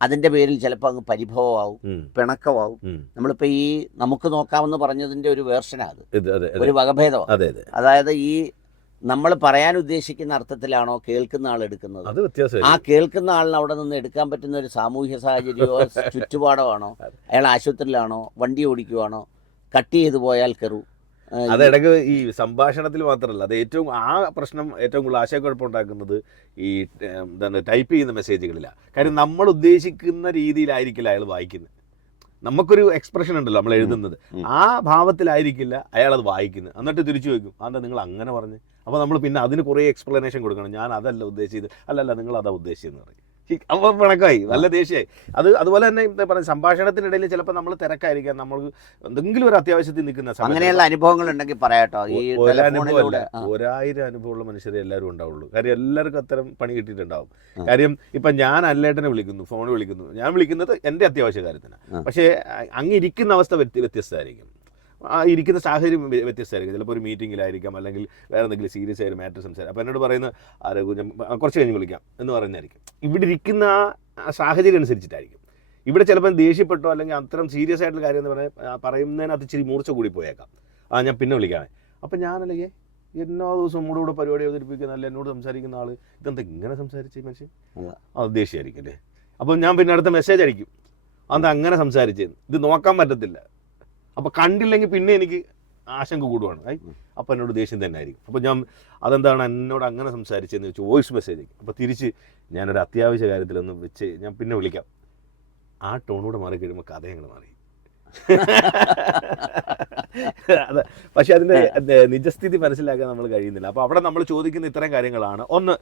അതിൻ്റെ പേരിൽ ചിലപ്പോൾ അങ്ങ് പരിഭവമാവും, പിണക്കമാവും. നമ്മളിപ്പോൾ ഈ നമുക്ക് നോക്കാമെന്ന് പറഞ്ഞതിൻ്റെ ഒരു വേർഷനാണ് അത്, ഒരു വകഭേദമാണ്. അതായത് ഈ നമ്മൾ പറയാൻ ഉദ്ദേശിക്കുന്ന അർത്ഥത്തിലാണോ കേൾക്കുന്ന ആൾ എടുക്കുന്നത്, ആ കേൾക്കുന്ന ആളിന് അവിടെ നിന്ന് എടുക്കാൻ പറ്റുന്ന ഒരു സാമൂഹ്യ സാഹചര്യമോ ചുറ്റുപാടോ ആണോ, അയാൾ ആശുപത്രിയിലാണോ, വണ്ടി ഓടിക്കുവാണോ, കട്ട് ചെയ്തു പോയാൽ കയറൂ. അതിടക്ക് ഈ സംഭാഷണത്തിൽ മാത്രമല്ല, അത് ആ പ്രശ്നം ഏറ്റവും കൂടുതൽ ആശയക്കുഴപ്പമുണ്ടാക്കുന്നത് ഈ ടൈപ്പ് ചെയ്യുന്ന മെസ്സേജുകളിലാണ്. കാര്യം നമ്മൾ ഉദ്ദേശിക്കുന്ന രീതിയിലായിരിക്കില്ല അയാൾ വായിക്കുന്നത്. നമുക്കൊരു എക്സ്പ്രഷൻ ഉണ്ടല്ലോ നമ്മൾ എഴുതുന്നത്, ആ ഭാവത്തിലായിരിക്കില്ല അയാൾ അത് വായിക്കുന്നത്. എന്നിട്ട് തിരിച്ചു വയ്ക്കും, അതെന്താ നിങ്ങൾ അങ്ങനെ പറഞ്ഞ്. അപ്പോൾ നമ്മൾ പിന്നെ അതിന് കുറേ എക്സ്പ്ലനേഷൻ കൊടുക്കണം. ഞാൻ അതല്ല ഉദ്ദേശിച്ചത്, അല്ലല്ല നിങ്ങൾ അതാ ഉദ്ദേശിച്ചതെന്ന് പറയും. അപ്പോൾ പിണക്കമായി, നല്ല ദേഷ്യമായി. അതുപോലെ തന്നെ പറഞ്ഞ സംഭാഷണത്തിനിടയിൽ ചിലപ്പോൾ നമ്മൾ തിരക്കായിരിക്കാം, നമ്മൾ എന്തെങ്കിലും ഒരു അത്യാവശ്യത്തിൽ നിൽക്കുന്ന അങ്ങനെയുള്ള അനുഭവങ്ങൾ ഉണ്ടെങ്കിൽ പറയാട്ടോ. ഒരനുഭവമല്ല, 1000 അനുഭവമുള്ള മനുഷ്യരെ എല്ലാവരും ഉണ്ടാവുള്ളൂ. കാര്യം എല്ലാവർക്കും അത്തരം പണി കിട്ടിയിട്ടുണ്ടാവും. കാര്യം ഇപ്പം ഞാൻ അല്ലേട്ടനെ വിളിക്കുന്നു, ഫോൺ വിളിക്കുന്നു, ഞാൻ വിളിക്കുന്നത് എൻ്റെ അത്യാവശ്യ കാര്യത്തിനാണ്. പക്ഷേ അങ്ങിരിക്കുന്ന അവസ്ഥ വ്യത്യസ്തമായിരിക്കും, ഇരിക്കുന്ന സാഹചര്യം വ്യത്യസ്തമായിരിക്കും. ചിലപ്പോൾ ഒരു മീറ്റിങ്ങിലായിരിക്കാം, അല്ലെങ്കിൽ വേറെ എന്തെങ്കിലും സീരിയസ് ആയ ഒരു മാറ്റർ സംസാരിക്കും. അപ്പോൾ എന്നോട് പറയുന്ന കുറച്ച് കഴിഞ്ഞ് വിളിക്കാം എന്ന് പറയുന്നതായിരിക്കും. ഇവിടെ ഇരിക്കുന്ന സാഹചര്യം അനുസരിച്ചിട്ടായിരിക്കും. ഇവിടെ ചിലപ്പോൾ ദേഷ്യപ്പെട്ടോ അല്ലെങ്കിൽ അത്തരം സീരിയസ് ആയിട്ടുള്ള കാര്യം എന്ന് പറയുന്നതിനകത്ത് ഇച്ചിരി മൂർച്ച കൂടി പോയേക്കാം. ഞാൻ പിന്നെ വിളിക്കാമേ. അപ്പം ഞാനല്ലെങ്കിൽ എന്നോ ദിവസം നമ്മുടെ കൂടെ പരിപാടി അവതരിപ്പിക്കുന്ന അല്ല എന്നോട് സംസാരിക്കുന്ന ആൾ ഇതെന്താ ഇങ്ങനെ സംസാരിച്ച് മനുഷ്യൻ, അത് ദേഷ്യമായിരിക്കും അല്ലേ. അപ്പം ഞാൻ പിന്നെ അടുത്ത മെസ്സേജ് അടിക്കും, അതെന്താ അങ്ങനെ സംസാരിച്ചത്, ഇത് നോക്കാൻ പറ്റത്തില്ല. അപ്പോൾ കണ്ടില്ലെങ്കിൽ പിന്നെ എനിക്ക് ആശങ്ക കൂടുവാണ്. അപ്പം എന്നോട് ദേഷ്യം തന്നെ ആയിരിക്കും. അപ്പോൾ ഞാൻ അതെന്താണ് എന്നോട് അങ്ങനെ സംസാരിച്ചതെന്ന് വെച്ചാൽ വോയിസ് മെസ്സേജ് അയക്കും. അപ്പോൾ തിരിച്ച് ഞാനൊരു അത്യാവശ്യ കാര്യത്തിലൊന്ന് വെച്ച് ഞാൻ പിന്നെ വിളിക്കാം. ആ ടോണൂടെ മാറി കഴിയുമ്പോൾ കഥ ഞങ്ങൾ മാറി. അതെ, പക്ഷെ അതിൻ്റെ നിജസ്ഥിതി മനസ്സിലാക്കാൻ നമ്മൾ കഴിയുന്നില്ല. അപ്പോൾ അവിടെ നമ്മൾ ചോദിക്കുന്ന ഇത്തരം കാര്യങ്ങളാണ്. ഒന്ന്,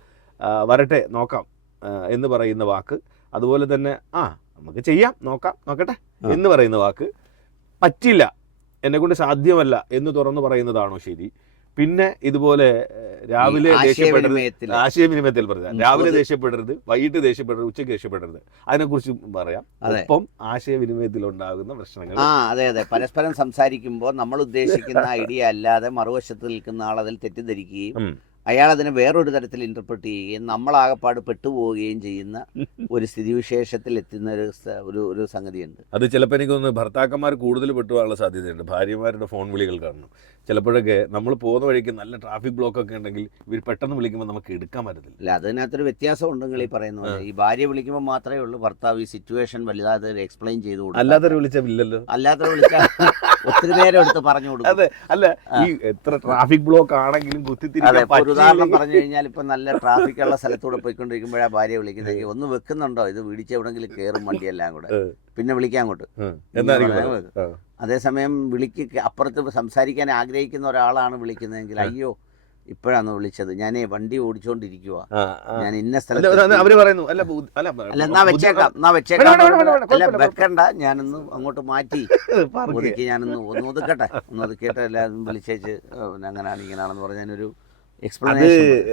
വരട്ടെ നോക്കാം എന്ന് പറയുന്ന വാക്ക്, അതുപോലെ തന്നെ നമുക്ക് ചെയ്യാം നോക്കട്ടെ എന്ന് പറയുന്ന വാക്ക്, പറ്റില്ല എന്നെക്കൊണ്ട് സാധ്യമല്ല എന്ന് തുറന്നു പറയുന്നതാണോ ശരി? പിന്നെ ഇതുപോലെ രാവിലെ ആശയവിനിമയത്തിൽ പറയാം, രാവിലെ ദേഷ്യപ്പെടരുത്, വൈകിട്ട് ദേഷ്യപ്പെടരുത്, ഉച്ചയ്ക്ക് ദേഷ്യപ്പെടരുത്, അതിനെക്കുറിച്ച് പറയാം. ഒപ്പം ആശയവിനിമയത്തിൽ ഉണ്ടാകുന്ന പ്രശ്നങ്ങൾ. അതെ, പരസ്പരം സംസാരിക്കുമ്പോൾ നമ്മൾ ഉദ്ദേശിക്കുന്ന ഐഡിയ അല്ലാതെ മറുവശത്ത് നിൽക്കുന്ന ആൾ അതിൽ തെറ്റിദ്ധരിക്കുകയും അയാൾ അതിനെ വേറൊരു തരത്തിൽ ഇന്റർപ്രറ്റ് ചെയ്യുകയും നമ്മളാകപ്പാട് പെട്ടുപോവുകയും ചെയ്യുന്ന ഒരു സ്ഥിതിവിശേഷത്തിൽ എത്തുന്ന ഒരു സംഗതിയുണ്ട്. അത് ചിലപ്പോൾ എനിക്ക് തോന്നുന്നു ഭർത്താക്കന്മാർ കൂടുതൽ പെട്ടുപോകാനുള്ള സാധ്യതയുണ്ട്. ഭാര്യമാരുടെ ഫോൺ വിളികൾ കാരണം ചിലപ്പോഴൊക്കെ നമ്മൾ പോകുന്ന വഴിക്ക് നല്ല ട്രാഫിക് ബ്ലോക്ക് ഒക്കെ ഉണ്ടെങ്കിൽ ഇവർ പെട്ടെന്ന് വിളിക്കുമ്പോൾ നമുക്ക് എടുക്കാൻ പറ്റത്തില്ല. അല്ല, അതിനകത്തൊരു വ്യത്യാസം ഉണ്ടെങ്കിൽ ഈ പറയുന്ന പോലെ ഈ ഭാര്യ വിളിക്കുമ്പോൾ മാത്രമേ ഉള്ളൂ ഭർത്താവ് ഈ സിറ്റുവേഷൻ വലുതാതെ എക്സ്പ്ലെയിൻ ചെയ്തു കൊടുക്കും. അല്ലാതെ വിളിച്ചില്ലല്ലോ, അല്ലാതെ വിളിച്ചാൽ ഒത്തിരി നേരം എടുത്ത് പറഞ്ഞു കൊടുക്കും. അതെ, അല്ല ഈ എത്ര ട്രാഫിക് ബ്ലോക്ക് ആണെങ്കിലും ഉദാഹരണം പറഞ്ഞു കഴിഞ്ഞാൽ ഇപ്പൊ നല്ല ട്രാഫിക് ഉള്ള സ്ഥലത്തൂടെ പോയിക്കൊണ്ടിരിക്കുമ്പോഴാ ഭാര്യ വിളിക്കുന്നത്, ഒന്ന് വെക്കുന്നുണ്ടോ, ഇത് വിളിച്ച് എവിടെങ്കിലും കയറും വണ്ടിയെല്ലാം കൂടെ, പിന്നെ വിളിക്കാൻ അങ്ങോട്ട്. അതേസമയം അപ്പുറത്ത് സംസാരിക്കാൻ ആഗ്രഹിക്കുന്ന ഒരാളാണ് വിളിക്കുന്നതെങ്കിൽ, അയ്യോ ഇപ്പോഴാണ് വിളിച്ചത്, ഞാൻ വണ്ടി ഓടിച്ചോണ്ടിരിക്കുക, ഞാൻ ഇന്ന സ്ഥലത്ത്, അവര് പറയുന്നു എന്നാ വെച്ചേക്കാം അല്ല വെക്കണ്ട, ഞാനൊന്ന് അങ്ങോട്ട് മാറ്റി ഒതുക്കി, ഞാനൊന്ന് ഒതുക്കട്ടെ, ഒതുക്കിയിട്ട് എല്ലാവരും വിളിച്ചേച്ച് അങ്ങനെയാണ് ഇങ്ങനെയാണെന്ന് പറഞ്ഞൊരു അത്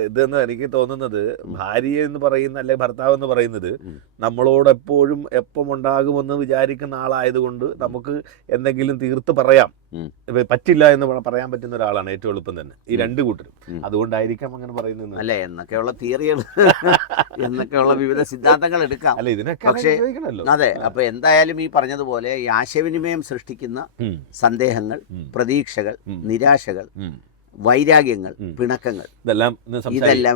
ഇതെന്ന് എനിക്ക് തോന്നുന്നത്, ഭാര്യ എന്ന് പറയുന്ന അല്ലെങ്കിൽ ഭർത്താവ് എന്ന് പറയുന്നത് നമ്മളോടെപ്പോഴും എപ്പം ഉണ്ടാകുമെന്ന് വിചാരിക്കുന്ന ആളായതുകൊണ്ട് നമുക്ക് എന്തെങ്കിലും തീർത്ത് പറയാം, പറ്റില്ല എന്ന് പറയാൻ പറ്റുന്ന ഒരാളാണ് ഏറ്റവും എളുപ്പം തന്നെ ഈ രണ്ടു കൂട്ടരും. അതുകൊണ്ടായിരിക്കാം അങ്ങനെ പറയുന്നത്. അല്ലെ, എന്നൊക്കെയുള്ള തിയറികൾ, എന്നൊക്കെയുള്ള വിവിധ സിദ്ധാന്തങ്ങൾ എടുക്കാം. അല്ല, ഇതിനൊക്കെ പക്ഷേ അതെ. അപ്പൊ എന്തായാലും ഈ പറഞ്ഞതുപോലെ ഈ ആശയവിനിമയം സൃഷ്ടിക്കുന്ന സന്ദേഹങ്ങൾ, പ്രതീക്ഷകൾ, നിരാശകൾ, വൈരാഗ്യങ്ങൾ, പിണക്കങ്ങൾ, ഇതെല്ലാം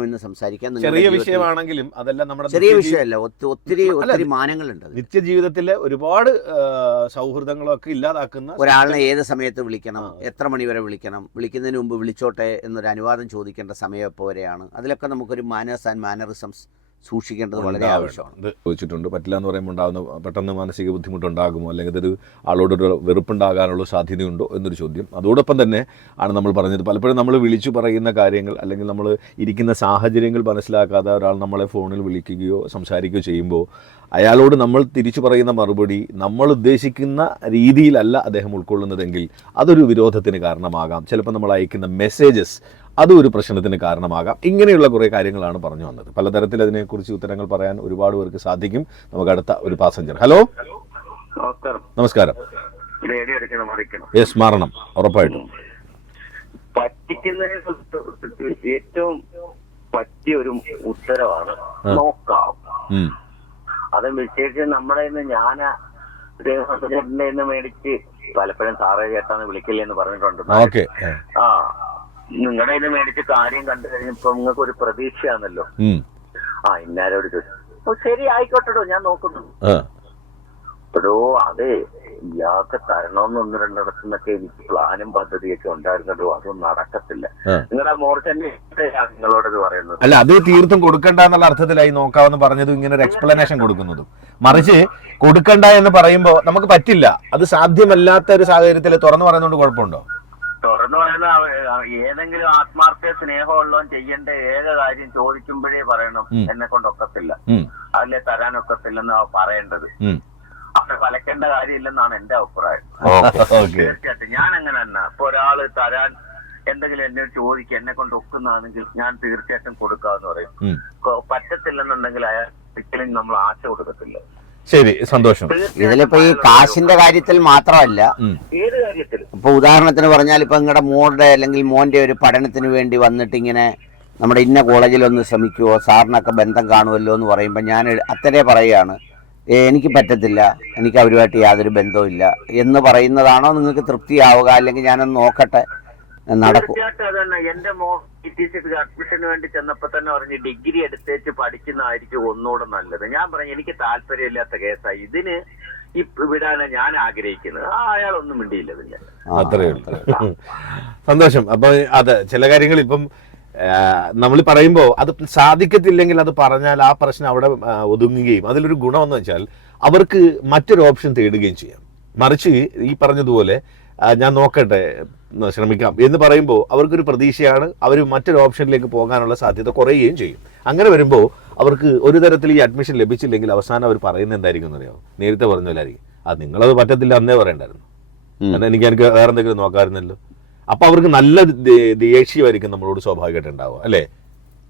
ഇന്ന് സംസാരിക്കാൻ ചെറിയ വിഷയമാണെങ്കിലും അതെല്ലാം നമ്മുടെ ചെറിയ വിഷയമല്ല, ഒത്തിരി മാനങ്ങളുണ്ട്. നിത്യജീവിതത്തിലെ ഒരുപാട് സൗഹൃദങ്ങളൊക്കെ ഇല്ലാതാക്കുന്ന ഒരാളിനെ ഏത് സമയത്ത് വിളിക്കണം, എത്ര മണിവരെ വിളിക്കണം, വിളിക്കുന്നതിന് മുമ്പ് വിളിച്ചോട്ടെ എന്നൊരു അനുവാദം ചോദിക്കേണ്ട സമയം എപ്പോൾ വരെയാണ്, അതിലൊക്കെ നമുക്കൊരു മാനേഴ്സ് ആൻഡ് മാനറിസംസ് സൂക്ഷിക്കേണ്ടത് വളരെ ആവശ്യമാണ്. ചോദിച്ചിട്ടുണ്ട്, പറ്റില്ല എന്ന് പറയുമ്പോൾ ഉണ്ടാകുന്ന പെട്ടെന്ന് മാനസിക ബുദ്ധിമുട്ടുണ്ടാകുമോ, അല്ലെങ്കിൽ ഇതൊരു ആളോടൊരു വെറുപ്പുണ്ടാകാനുള്ള സാധ്യതയുണ്ടോ എന്നൊരു ചോദ്യം. അതോടൊപ്പം തന്നെ ആണ് നമ്മൾ പറഞ്ഞത്, പലപ്പോഴും നമ്മൾ വിളിച്ചു പറയുന്ന കാര്യങ്ങൾ അല്ലെങ്കിൽ നമ്മൾ ഇരിക്കുന്ന സാഹചര്യങ്ങൾ മനസ്സിലാക്കാതെ ഒരാൾ നമ്മളെ ഫോണിൽ വിളിക്കുകയോ സംസാരിക്കുകയോ ചെയ്യുമ്പോൾ അയാളോട് നമ്മൾ തിരിച്ചു പറയുന്ന മറുപടി നമ്മൾ ഉദ്ദേശിക്കുന്ന രീതിയിലല്ല അദ്ദേഹം ഉൾക്കൊള്ളുന്നതെങ്കിൽ അതൊരു വിരോധത്തിന് കാരണമാകാം. ചിലപ്പോൾ നമ്മൾ അയക്കുന്ന മെസ്സേജസ് അതും ഒരു പ്രശ്നത്തിന് കാരണമാകാം. ഇങ്ങനെയുള്ള കുറേ കാര്യങ്ങളാണ് പറഞ്ഞു വന്നത്. പലതരത്തിൽ അതിനെക്കുറിച്ച് ഉത്തരങ്ങൾ പറയാൻ ഒരുപാട് പേർക്ക് സാധിക്കും. നമുക്ക് അടുത്ത ഒരു പാസഞ്ചർ. ഹലോ, നമസ്കാരം. യെസ്, മാറണം, ഉറപ്പായിട്ടും. പറ്റിക്കുന്നതിന് ഏറ്റവും പറ്റിയ ഒരു ഉത്തരവാണ് നോക്കാം. അത് വിശേഷിച്ച് നമ്മുടെ ഞാൻ ചേട്ടൻ്റെ മേടിച്ച് പലപ്പോഴും സാറേ ചേട്ടാന്ന് വിളിക്കില്ലേ എന്ന് പറഞ്ഞിട്ടുണ്ട്. നിങ്ങളുടെ ഇത് മേടിച്ച് കാര്യം കണ്ടു കഴിഞ്ഞപ്പോ നിങ്ങൾക്ക് ഒരു പ്രതീക്ഷയാണല്ലോ. ഇന്നാരോട് ചോദിച്ചു, ശരി ആയിക്കോട്ടെടോ, ഞാൻ നോക്കുന്നു. എടോ, അതെ, ഇയാൾക്ക് തരണമെന്ന് ഒന്ന് രണ്ടിടത്തുനിന്നൊക്കെ എനിക്ക് പ്ലാനും പദ്ധതിയൊക്കെ ഉണ്ടായിരുന്നല്ലോ, അതൊന്നും നടക്കത്തില്ല. നിങ്ങളുടെ മോർച്ചന്റെ നിങ്ങളോടത് പറയുന്നത് അല്ല, അത് തീർത്തും കൊടുക്കണ്ട എന്നുള്ള അർത്ഥത്തിലായി നോക്കാമെന്ന് പറഞ്ഞതും ഇങ്ങനെ ഒരു എക്സ്പ്ലനേഷൻ കൊടുക്കുന്നതും. മറിച്ച് കൊടുക്കണ്ട എന്ന് പറയുമ്പോൾ നമുക്ക് പറ്റില്ല, അത് സാധ്യമല്ലാത്ത ഒരു സാഹചര്യത്തിൽ തുറന്നു പറയുന്നതുകൊണ്ട് കുഴപ്പമുണ്ടോ? തുറന്നു പറയുന്ന ഏതെങ്കിലും ആത്മാർത്ഥ സ്നേഹമുള്ളവൻ ചെയ്യേണ്ട ഏക കാര്യം ചോദിക്കുമ്പോഴേ പറയണം എന്നെ കൊണ്ടൊക്കത്തില്ല, അതിലെ തരാനൊക്കത്തില്ലെന്ന് പറയേണ്ടത്. അവിടെ കലക്കേണ്ട കാര്യമില്ലെന്നാണ് എന്റെ അഭിപ്രായം. തീർച്ചയായിട്ടും ഞാൻ അങ്ങനെ തന്നെ. ഇപ്പൊ ഒരാള് തരാൻ എന്തെങ്കിലും എന്നെ ചോദിക്കുക, എന്നെ കൊണ്ട് ഒക്കുന്നതാണെങ്കിൽ ഞാൻ തീർച്ചയായിട്ടും കൊടുക്കാന്ന് പറയും. പറ്റത്തില്ലെന്നുണ്ടെങ്കിൽ അയാൾ ഒരിക്കലും നമ്മൾ ആശ കൊടുക്കത്തില്ല. ശരി, സന്തോഷം. ഇതിലിപ്പോ ഈ കാശിന്റെ കാര്യത്തിൽ മാത്രമല്ല, ഏത് കാര്യത്തിലും. ഇപ്പൊ ഉദാഹരണത്തിന് പറഞ്ഞാൽ ഇപ്പൊ നിങ്ങളുടെ മോളുടെ അല്ലെങ്കിൽ മോന്റെ ഒരു പഠനത്തിന് വേണ്ടി വന്നിട്ട് ഇങ്ങനെ നമ്മുടെ ഇന്ന കോളേജിലൊന്ന് ശ്രമിക്കുമോ, സാറിനൊക്കെ ബന്ധം കാണുമല്ലോ എന്ന് പറയുമ്പോൾ ഞാൻ അത്രേ പറയുകയാണ്, എനിക്ക് പറ്റത്തില്ല, എനിക്ക് അവരുമായിട്ട് യാതൊരു ബന്ധവുമില്ല എന്ന് പറയുന്നതാണോ നിങ്ങൾക്ക് തൃപ്തിയാവുക? അല്ലെങ്കിൽ ഞാനൊന്ന് നോക്കട്ടെ, നടക്കും? തീർച്ചയായിട്ടും അതന്നെ. എന്റെ മോൻ TTC അഡ്മിഷന് വേണ്ടി ചെന്നപ്പോ തന്നെ പറഞ്ഞ് ഡിഗ്രി എടുത്തേച്ച് പഠിക്കുന്നതായിരിക്കും ഒന്നുകൂടെ നല്ലത്. ഞാൻ പറഞ്ഞു എനിക്ക് താല്പര്യമില്ലാത്ത കേസായി, ഇതിന് വിടാനാണ് ഞാൻ ആഗ്രഹിക്കുന്നത്. അയാളൊന്നും മിണ്ടിയില്ല. പിന്നെ അത്രേ ഉള്ളൂ. സന്തോഷം. അപ്പൊ അത് ചില കാര്യങ്ങൾ ഇപ്പം നമ്മൾ പറയുമ്പോൾ അത് സാധിക്കത്തില്ലെങ്കിൽ അത് പറഞ്ഞാൽ ആ പ്രശ്നം അവിടെ ഒതുങ്ങുകയും അതിലൊരു ഗുണമെന്ന് വെച്ചാൽ അവർക്ക് മറ്റൊരു ഓപ്ഷൻ തേടുകയും ചെയ്യാം. മറിച്ച് ഈ പറഞ്ഞതുപോലെ ഞാൻ നോക്കട്ടെ, ശ്രമിക്കാം എന്ന് പറയുമ്പോൾ അവർക്കൊരു പ്രതീക്ഷയാണ്, അവർ മറ്റൊരു ഓപ്ഷനിലേക്ക് പോകാനുള്ള സാധ്യത കുറയുകയും ചെയ്യും. അങ്ങനെ വരുമ്പോൾ അവർക്ക് ഒരു തരത്തിൽ ഈ അഡ്മിഷൻ ലഭിച്ചില്ലെങ്കിൽ അവസാനം അവർ പറയുന്നത് എന്തായിരിക്കും എന്നറിയാമോ? നേരത്തെ പറഞ്ഞല്ലായിരിക്കും, അത് നിങ്ങളത് പറ്റത്തില്ല എന്നേ പറയണ്ടായിരുന്നു, എനിക്ക് വേറെ എന്തെങ്കിലും നോക്കാമായിരുന്നല്ലോ. അപ്പൊ അവർക്ക് നല്ല ദേഷ്യമായിരിക്കും നമ്മളോട് സ്വാഭാവികമായിട്ട് ഉണ്ടാവുക, അല്ലേ?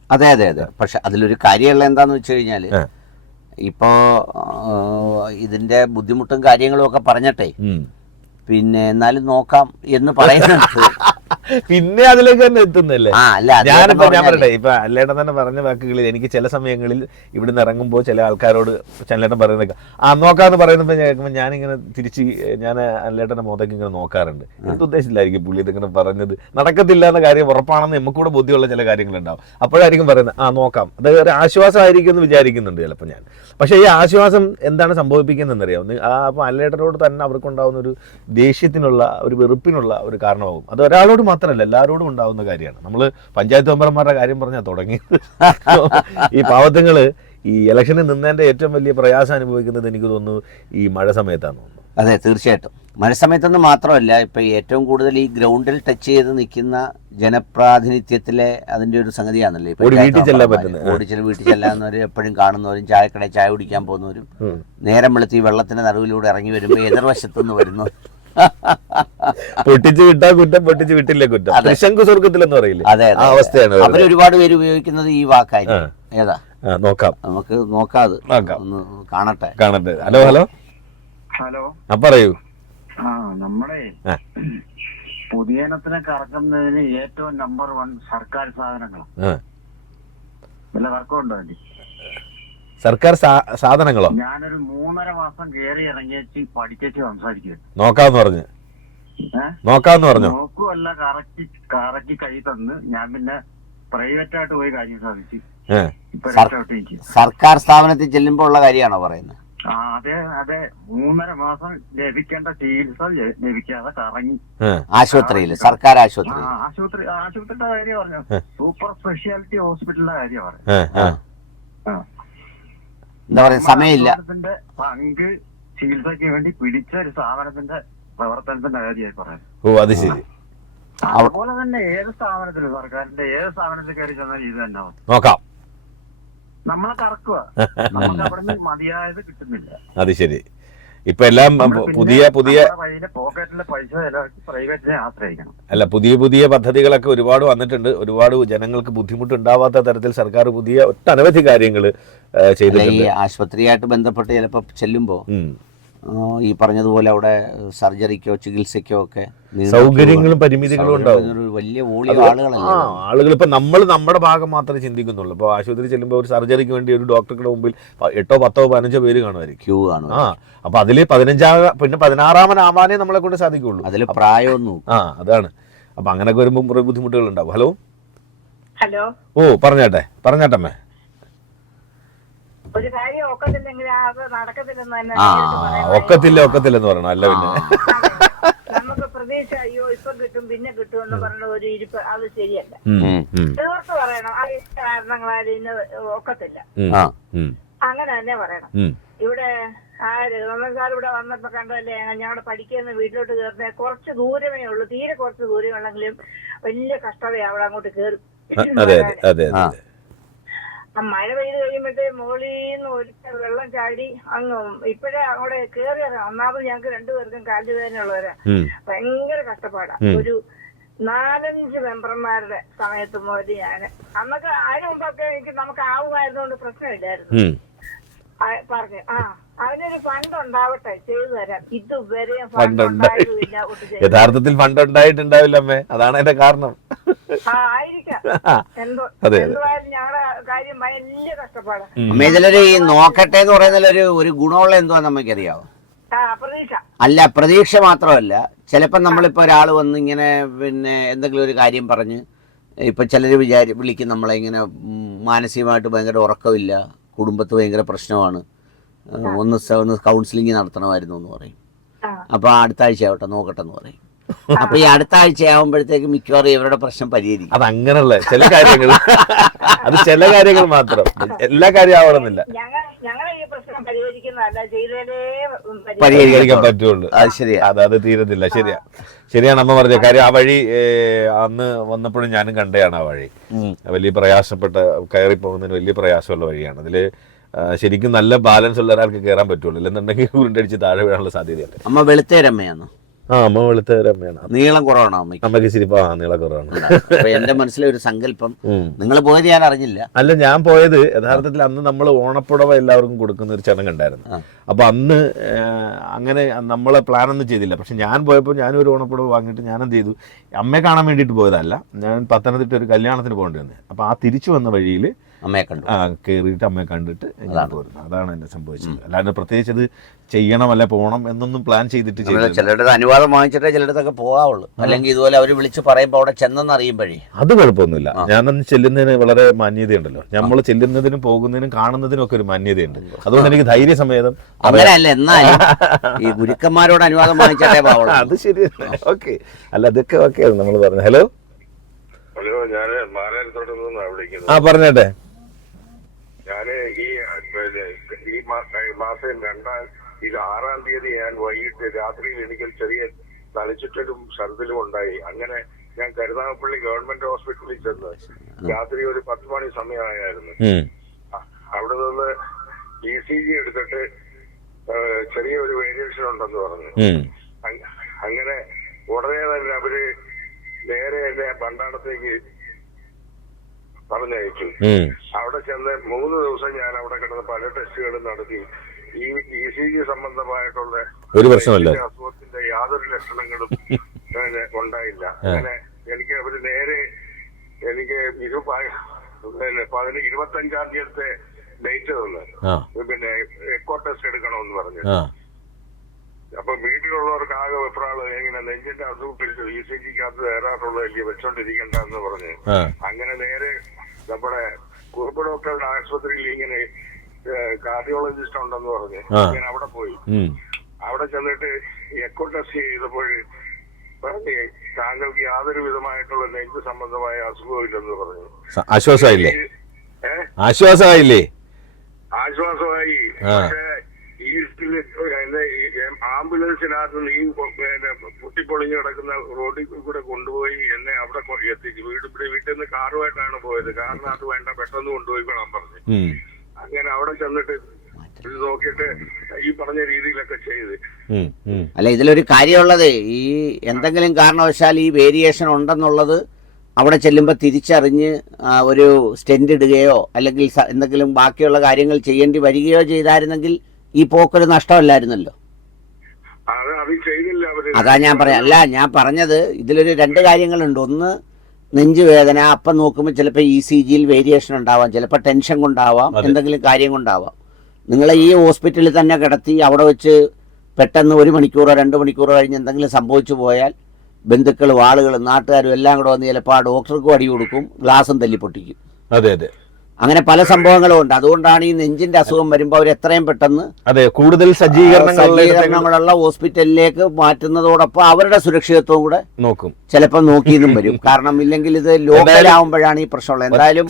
അതെ അതെ അതെ. പക്ഷെ അതിലൊരു കാര്യമുള്ള എന്താന്ന് വെച്ച് കഴിഞ്ഞാൽ ഇപ്പോൾ ഇതിന്റെ ബുദ്ധിമുട്ടും കാര്യങ്ങളും ഒക്കെ പറഞ്ഞട്ടെ, പിന്നെ എന്നാലും നോക്കാം എന്ന് പറയുന്നുണ്ട്. പിന്നെ അതിലേക്ക് തന്നെ എത്തുന്നല്ലേ. ഞാനിപ്പോ ഞാൻ പറയട്ടെ, ഇപ്പൊ അല്ലേട്ടൻ തന്നെ പറഞ്ഞ വാക്കുകളിൽ എനിക്ക് ചില സമയങ്ങളിൽ ഇവിടുന്ന് ഇറങ്ങുമ്പോൾ ചില ആൾക്കാരോട് ചെല്ലേട്ടൻ പറയുന്നേക്കാം നോക്കാന്ന് പറയുന്നപ്പോ കേൾക്കുമ്പോൾ ഞാനിങ്ങനെ തിരിച്ച് ഞാൻ അല്ലേട്ടന്റെ മുഖത്തേക്ക് ഇങ്ങനെ നോക്കാറുണ്ട്. എന്തുദ്ദേശത്തിലായിരിക്കും പുള്ളി ഇതിങ്ങനെ പറഞ്ഞത്? നടക്കത്തില്ല എന്ന കാര്യം ഉറപ്പാണെന്ന് നമുക്കൂടെ ബുദ്ധിയുള്ള ചില കാര്യങ്ങളുണ്ടാവും. അപ്പോഴായിരിക്കും പറയുന്നത് നോക്കാം, അത് ഒരു ആശ്വാസമായിരിക്കും എന്ന് വിചാരിക്കുന്നുണ്ട് ചിലപ്പോൾ ഞാൻ. പക്ഷേ ഈ ആശ്വാസം എന്താണ് സംഭവിപ്പിക്കുന്നതെന്നറിയാം. അപ്പൊ അല്ലേട്ടനോട് തന്നെ അവർക്കുണ്ടാവുന്ന ഒരു ദേഷ്യത്തിനുള്ള, ഒരു വെറുപ്പിനുള്ള ഒരു കാരണമാകും. അത് ഒരാളോട് മാത്രമല്ല, എല്ലാവരോടും ഉണ്ടാവുന്ന കാര്യമാണ്. നമ്മൾ പഞ്ചായത്ത് മെമ്പർമാരുടെ കാര്യം പറഞ്ഞാൽ തുടങ്ങിയത്. ഈ പാവത്തുങ്ങള് ഈ ഇലക്ഷനിൽ നിന്നതിന്റെ ഏറ്റവും വലിയ പ്രയാസം അനുഭവിക്കുന്നത് എനിക്ക് തോന്നുന്നു ഈ മഴ സമയത്താണ് തോന്നുന്നു. അതെ, തീർച്ചയായിട്ടും. മഴ സമയത്തൊന്നും മാത്രമല്ല, ഇപ്പം ഏറ്റവും കൂടുതൽ ഈ ഗ്രൗണ്ടിൽ ടച്ച് ചെയ്ത് നിൽക്കുന്ന ജനപ്രാതിനിധ്യത്തിലെ അതിൻ്റെ ഒരു സംഗതിയാണല്ലോ. വീട്ടിൽ ചെല്ലാൻ പറ്റുന്നത്, ഓടിച്ചൽ വീട്ടിൽ ചെല്ലാവുന്നവരും എപ്പോഴും കാണുന്നവരും ചായക്കടയിൽ ചായ കുടിക്കാൻ പോകുന്നവരും നേരം വെളുത്തി വെള്ളത്തിന്റെ നടുവിലൂടെ ഇറങ്ങി വരുമ്പോൾ എതിർവശത്തുനിന്ന് വരുന്നു. പൊട്ടിച്ച് വിട്ടാ കുറ്റം, പൊട്ടിച്ച് വിട്ടില്ലേ കുറ്റം. ശംഖു സ്വർഗത്തിലെന്ന് പറയില്ലേ, അതെ, ആ അവസ്ഥയാണ്. അവർ ഒരുപാട് പേര് ഉപയോഗിക്കുന്നത് ഈ വാക്കായിരിക്കും. ഏതാ നോക്കാം, നമുക്ക് നോക്കാതെ ഒന്ന് കാണട്ടെ. ഹലോ ഹലോ ഹലോ, പറയൂ. നമ്മളെ പൊതുജനത്തിനെ കറക്കുന്നതിന് ഏറ്റവും നമ്പർ 1 സർക്കാർ സാധനങ്ങളാണ്. വല്ല വർക്കുണ്ടോ? സർക്കാർ സാധനങ്ങളോ? ഞാനൊരു 3.5 മാസം കയറി ഇറങ്ങിയേച്ച് പഠിച്ചു സംസാരിക്കുക. നോക്കാന്ന് പറഞ്ഞു. നോക്കുമല്ല, കറക്റ്റ് കൈ തന്ന് ഞാൻ പിന്നെ പ്രൈവറ്റ് ആയിട്ട് പോയി കാര്യം സാധിച്ചു. സർക്കാർ സ്ഥാപനത്തിൽ ചെല്ലുമ്പോൾ ഉള്ള കാര്യമാണോ പറയുന്നത്? അതെ അതെ. 3.5 മാസം ലഭിക്കേണ്ട ചികിത്സ ലഭിക്കാതെ കറങ്ങി ആശുപത്രിയിൽ, സർക്കാർ ആശുപത്രിയുടെ കാര്യം പറഞ്ഞു. സൂപ്പർ സ്പെഷ്യാലിറ്റി ഹോസ്പിറ്റലിന്റെ കാര്യം പറഞ്ഞു. എന്താ പറയുക, സമയമില്ല. പങ്ക് ചികിത്സയ്ക്ക് വേണ്ടി പിടിച്ച ഒരു സ്ഥാപനത്തിന്റെ പ്രവർത്തനത്തിന്റെ കാര്യമായി പറയാം. ഓ, അത് ശരി. അതുപോലെ തന്നെ ഏത് സ്ഥാപനത്തിലും, സർക്കാരിന്റെ ഏത് സ്ഥാപനത്തിൽ കയറി ചെന്നാൽ ഇത് തന്നെ നോക്കാം, നമ്മളെ കറക്കുക. നമുക്ക് അവിടെ നിന്ന് മതിയായത് കിട്ടുന്നില്ല. അത് ശരി. ഇപ്പൊ എല്ലാം പുതിയ പോക്കറ്റിലെ പൈസ പ്രൈവറ്റിനെ ആശ്രയിക്കണം. അല്ല, പുതിയ പദ്ധതികളൊക്കെ ഒരുപാട് വന്നിട്ടുണ്ട്. ഒരുപാട് ജനങ്ങൾക്ക് ബുദ്ധിമുട്ടുണ്ടാവാത്ത തരത്തിൽ സർക്കാർ പുതിയ ഒട്ടനവധി കാര്യങ്ങൾ ചെയ്തിട്ടുണ്ട്. ഈ ആശുപത്രിയായിട്ട് ബന്ധപ്പെട്ട് ചിലപ്പോൾ ചെല്ലുമ്പോ ഈ പറഞ്ഞതുപോലെ അവിടെ സർജറിക്കോ ചികിത്സയ്ക്കോ ഒക്കെ സൗകര്യങ്ങളും പരിമിതികളും ഉണ്ടാവും. വലിയ ആളുകൾ ഇപ്പൊ നമ്മൾ നമ്മുടെ ഭാഗം മാത്രമേ ചിന്തിക്കുന്നുള്ളൂ. ഇപ്പൊ ആശുപത്രി ചെല്ലുമ്പോൾ ഒരു സർജറിക്ക് വേണ്ടി ഒരു ഡോക്ടറുടെ മുമ്പിൽ 8, 10, 15 പേര് കാണുമായിരിക്കും, ക്യൂ കാണും. അപ്പൊ അതില് 16-ആവാനേ നമ്മളെ കൊണ്ട് സാധിക്കുള്ളൂ. അതിൽ പ്രായമൊന്നും. അതാണ്. അപ്പൊ അങ്ങനെയൊക്കെ വരുമ്പോൾ കുറെ ബുദ്ധിമുട്ടുകൾ ഉണ്ടാവും. ഹലോ. പറഞ്ഞാട്ടമ്മേ. ഒരു കാര്യം ഒക്കത്തില്ലെങ്കിൽ അത് നടക്കത്തില്ലെന്ന് ഒക്കത്തില്ലെന്ന് പറയണം. അല്ല പിന്നെ നമുക്ക് പ്രതീക്ഷ, അയ്യോ ഇപ്പൊ കിട്ടും പിന്നെ കിട്ടും എന്ന് പറഞ്ഞ ഒരു ഇരിപ്പ്, അത് ശരിയല്ല. തീർത്ത് പറയണം, ആ കാരണങ്ങളാലും ഇന്ന് ഒക്കത്തില്ല, അങ്ങനെ തന്നെ പറയണം. ഇവിടെ ഇവിടെ വന്നപ്പോ കണ്ടല്ലേ, ഞങ്ങളുടെ പഠിക്കുന്ന വീട്ടിലോട്ട് കയറുന്ന കുറച്ച് ദൂരമേ ഉള്ളൂ, തീരെ കുറച്ച് ദൂരമുള്ളെങ്കിലും വലിയ കഷ്ടതയാ അവിടെ അങ്ങോട്ട് കയറും. മഴ പെയ്ത് കഴിയുമ്പോഴത്തേ മുകളിന്ന് ഒരിക്കൽ വെള്ളം ചാടി അങ്ങ് ഇപ്പഴേ അവിടെ കേറിയത്. ഒന്നാമത് ഞങ്ങൾക്ക് 2 പേർക്കും കാലുവേദനയുള്ളവരാ, ഭയങ്കര കഷ്ടപ്പാടാ. ഒരു 4-5 മെമ്പർമാരുടെ സമയത്ത് മുതൽ ഞാൻ അന്നൊക്കെ അതിന് മുമ്പൊക്കെ നമുക്ക് ആവുമായിരുന്നോണ്ട് പ്രശ്നമില്ലായിരുന്നു. പറഞ്ഞു അതിനൊരു ഫണ്ട് ഉണ്ടാവട്ടെ, ചെയ്തു തരാം. ഇതുവരെ ഫണ്ട് ഉണ്ടായിട്ടില്ല. യഥാർത്ഥത്തിൽ ഫണ്ട് ഉണ്ടായിട്ടുണ്ടാവില്ല അമ്മേ, അതാണ് അതിന്റെ കാരണം. ആയിരിക്കാം. അതെ. എന്തുവായാലും ഞങ്ങളുടെ കാര്യം വലിയ കഷ്ടപ്പാടാണ്. അമ്മ ഇതിലൊരു ഈ നോക്കട്ടെ എന്ന് പറയുന്നതിലൊരു ഒരു ഗുണമുള്ള എന്തുവാ നമുക്കറിയാവോ? പ്രതീക്ഷ അല്ല, പ്രതീക്ഷ മാത്രമല്ല, ചിലപ്പോൾ നമ്മളിപ്പോൾ ഒരാൾ വന്ന് ഇങ്ങനെ പിന്നെ എന്തെങ്കിലും ഒരു കാര്യം പറഞ്ഞ് ഇപ്പം ചിലർ വിളിക്കും നമ്മളെ ഇങ്ങനെ മാനസികമായിട്ട് ഭയങ്കര ഉറക്കമില്ല, കുടുംബത്ത് ഭയങ്കര പ്രശ്നമാണ്, ഒന്ന് കൗൺസിലിംഗ് നടത്തണമായിരുന്നു എന്ന് പറയും. അപ്പോൾ അടുത്ത ആഴ്ച ആവട്ടെ നോക്കട്ടെ എന്ന് പറയും. അപ്പൊ ഈ അടുത്ത ആഴ്ച ആവുമ്പോഴത്തേക്ക് മിക്കവാറും ഇവരുടെ പ്രശ്നം പരിഹരിക്കും. അത് അങ്ങനെയുള്ള ചില കാര്യങ്ങൾ, അത് ചില കാര്യങ്ങൾ മാത്രം, എല്ലാ കാര്യം ആവണമെന്നില്ല. ഞങ്ങളെ ഈ പ്രശ്നം പരിഹരിക്കുന്നതല്ല, ചെയ്തേ പരിഹരിക്കാൻ പറ്റുള്ളൂ. അത് ശരിയാ, അത് തീരത്തില്ല. ശരിയാണ് അമ്മ പറഞ്ഞ കാര്യം. ആ വഴി അന്ന് വന്നപ്പോഴും ഞാനും കണ്ടതാണ്. ആ വഴി വലിയ പ്രയാസപ്പെട്ട, കയറി പോകുന്നതിന് വലിയ പ്രയാസമുള്ള വഴിയാണ്. അതില് ശരിക്കും നല്ല ബാലൻസ് ഉള്ള ഒരാൾക്ക് കയറാൻ പറ്റുള്ളൂ, ഇല്ലെന്നുണ്ടെങ്കിൽ ഉരുണ്ടടിച്ച് താഴെ വീഴാനുള്ള സാധ്യതയുണ്ട്. അമ്മ വെളുത്തേരമ്മയാണോ? അമ്മ വെളുത്ത അമ്മയാണ്. നീളം കുറവാണോ അമ്മയ്ക്ക്? അമ്മയ്ക്ക് ശരി നീളം കുറവാണ്. അപ്പൊ എന്റെ മനസ്സിലെ ഒരു സങ്കല്പം, നിങ്ങൾ പോയത് ഞാൻ അറിഞ്ഞില്ല. അല്ല, ഞാൻ പോയത് യഥാർത്ഥത്തിൽ അന്ന് നമ്മൾ ഓണപ്പുടവ എല്ലാവർക്കും കൊടുക്കുന്ന ഒരു ചടങ്ങുണ്ടായിരുന്നു. അപ്പൊ അന്ന് അങ്ങനെ നമ്മളെ പ്ലാനൊന്നും ചെയ്തില്ല. പക്ഷെ ഞാൻ പോയപ്പോൾ ഞാനൊരു ഓണപ്പുടവ വാങ്ങിയിട്ട് ഞാൻ എന്ത് ചെയ്തു, അമ്മയെ കാണാൻ വേണ്ടിയിട്ട് പോയതല്ല, ഞാൻ പത്തനംതിട്ട ഒരു കല്യാണത്തിന് പോകേണ്ടി വന്നത്. അപ്പൊ ആ തിരിച്ചു വന്ന വഴിയിൽ അമ്മയെ കണ്ടു, കയറിയിട്ട് അമ്മയെ കണ്ടിട്ട് പോരുന്നത്. അതാണ് എന്നെ സംഭവിച്ചത്. അല്ലാണ്ട് പ്രത്യേകിച്ച് അത് ചെയ്യണം അല്ലെ പോകണം എന്നൊന്നും പ്ലാൻ ചെയ്തിട്ട് ചിലരുടെ അനുവാദം വാങ്ങിച്ചിട്ടേ ചിലയിടത്തൊക്കെ പോകാവുള്ളൂ. അല്ലെങ്കിൽ ഇതുപോലെ അവർ വിളിച്ച് പറയുമ്പോൾ അവിടെ ചെന്നെന്ന് അറിയുമ്പോഴേ അത് കുഴപ്പമൊന്നുമില്ല. ഞാനന്ന് ചെല്ലുന്നതിന് വളരെ മാന്യതയുണ്ടല്ലോ. നമ്മൾ ചെല്ലുന്നതിനും പോകുന്നതിനും കാണുന്നതിനും ഒക്കെ ഒരു മാന്യതയുണ്ട്. അതുകൊണ്ട് എനിക്ക് ധൈര്യസമേതം അങ്ങനെയല്ല, എന്നാലും ഈ ഗുരുക്കന്മാരോട് അനുവാദം വാങ്ങിച്ചിട്ടേ പോവുള്ളൂ. അത് ശരിയല്ല. ഓക്കെ, അല്ല അതൊക്കെ ഓക്കെ നമ്മൾ പറഞ്ഞു. ഹലോ, ഞാൻ മാരായത്തോട്ട് നിന്നാണ് വിളിക്കുന്നത്. പറഞ്ഞേട്ടെ. ഞാന് ഈ മാസം 6-ാം തീയതി ഞാൻ വൈകിട്ട് രാത്രിയിൽ എനിക്കൊരു ചെറിയ തലച്ചുറ്റലും ഛർദിലും ഉണ്ടായി. അങ്ങനെ ഞാൻ കരുനാഗപ്പള്ളി ഗവൺമെന്റ് ഹോസ്പിറ്റലിൽ ചെന്ന് രാത്രി ഒരു 10 മണി സമയമായിരുന്നു. അവിടെ നിന്ന് ECG എടുത്തിട്ട് ചെറിയൊരു വേരിയേഷൻ ഉണ്ടെന്ന് പറഞ്ഞു. അങ്ങനെ ഉടനെ തന്നെ അവര് നേരെ എന്നെ പണ്ടാടത്തേക്ക് പറഞ്ഞയച്ചു. അവിടെ ചെന്ന് 3 ദിവസം ഞാൻ അവിടെ കിടന്ന് പല ടെസ്റ്റുകളും നടത്തി. ഈ ECG സംബന്ധമായിട്ടുള്ള ഒരു പ്രശ്നമല്ല, അസുഖത്തിന്റെ യാതൊരു ലക്ഷണങ്ങളും ഉണ്ടായില്ല. അങ്ങനെ എനിക്ക് അവര് നേരെ എനിക്ക് 25-ാം തീയതി ഡേറ്റ് തന്നു. പിന്നെ എക്കോ ടെസ്റ്റ് എടുക്കണമെന്ന് പറഞ്ഞു. അപ്പൊ വീട്ടിലുള്ളവർക്ക് ആകെ വെപ്രാള്, എങ്ങനെ നെഞ്ചിന്റെ അസുഖത്തിൽ ECGക്കകത്ത് കയറാറുള്ള വലിയ വെച്ചോണ്ടിരിക്കണ്ട എന്ന് പറഞ്ഞ് അങ്ങനെ നേരെ നമ്മുടെ കുറുപ്പ് ഡോക്ടറുടെ ആശുപത്രിയിൽ ഇങ്ങനെ കാർഡിയോളജിസ്റ്റ് ഉണ്ടെന്ന് പറഞ്ഞ് ഞാൻ അവിടെ പോയി. അവിടെ ചെന്നിട്ട് എക്കോ ടെസ്റ്റ് ചെയ്തപ്പോൾ പറഞ്ഞ് താങ്കൾക്ക് യാതൊരു വിധമായിട്ടുള്ള നെഞ്ച് സംബന്ധമായ അസുഖമില്ലെന്ന് പറഞ്ഞു. ആശ്വാസമായില്ലേ? ആശ്വാസമായില്ലേ? ആശ്വാസമായി. പക്ഷേ ഈ ആംബുലൻസിനകത്ത് നീ പൊട്ടിപ്പൊളിഞ്ഞ് കിടക്കുന്ന റോഡിൽ കൂടെ കൊണ്ടുപോയി എന്നെ അവിടെ എത്തിച്ചു. വീട്ടിൽ നിന്ന് കാറുമായിട്ടാണ് പോയത്. കാറിനകത്ത് വേണ്ട, പെട്ടെന്ന് കൊണ്ടുപോയിക്കോളാൻ പറഞ്ഞു. അങ്ങനെ അവിടെ ചെന്നിട്ട് നോക്കിയിട്ട് ഈ പറഞ്ഞ രീതിയിലൊക്കെ ചെയ്ത്. അല്ല, ഇതിലൊരു കാര്യമുള്ളത്, ഈ എന്തെങ്കിലും കാരണവശാൽ ഈ വേരിയേഷൻ ഉണ്ടെന്നുള്ളത് അവിടെ ചെല്ലുമ്പോൾ തിരിച്ചറിഞ്ഞ് ഒരു സ്റ്റെൻഡ് ഇടുകയോ അല്ലെങ്കിൽ എന്തെങ്കിലും ബാക്കിയുള്ള കാര്യങ്ങൾ ചെയ്യേണ്ടി വരികയോ ചെയ്തായിരുന്നെങ്കിൽ ഈ പോക്കൊരു നഷ്ടമല്ലായിരുന്നല്ലോ. അതാ ഞാൻ പറയാം. അല്ല, ഞാൻ പറഞ്ഞത് ഇതിലൊരു 2 കാര്യങ്ങളുണ്ട്. ഒന്ന്, നെഞ്ചുവേദന. അപ്പം നോക്കുമ്പോൾ ചിലപ്പോൾ ECGയിൽ വേരിയേഷൻ ഉണ്ടാവാം, ചിലപ്പോൾ ടെൻഷൻ കൊണ്ടാവാം, എന്തെങ്കിലും കാര്യം കൊണ്ടാവാം. നിങ്ങളെ ഈ ഹോസ്പിറ്റലിൽ തന്നെ കിടത്തി അവിടെ വെച്ച് പെട്ടെന്ന് 1 മണിക്കൂറോ 2 മണിക്കൂറോ കഴിഞ്ഞ് എന്തെങ്കിലും സംഭവിച്ചു പോയാൽ ബന്ധുക്കളും ആളുകളും നാട്ടുകാരും എല്ലാം കൂടെ വന്ന് ചിലപ്പോൾ ആ ഡോക്ടർക്കും അടി കൊടുക്കും, ഗ്ലാസും തല്ലി പൊട്ടിക്കും. അതെ അതെ, അങ്ങനെ പല സംഭവങ്ങളും ഉണ്ട്. അതുകൊണ്ടാണ് ഈ നെഞ്ചിന്റെ അസുഖം വരുമ്പോൾ അവർ എത്രയും പെട്ടെന്ന് കൂടുതൽ സജ്ജീകരണങ്ങളുള്ള ഹോസ്പിറ്റലിലേക്ക് മാറ്റുന്നതോടൊപ്പം അവരുടെ സുരക്ഷിതത്വം കൂടെ നോക്കും, ചിലപ്പോൾ നോക്കിയെന്നും വരും. കാരണം ഇല്ലെങ്കിൽ ഇത് ലോക്കലാവുമ്പോഴാണ് ഈ പ്രശ്നമുള്ളത്. എന്തായാലും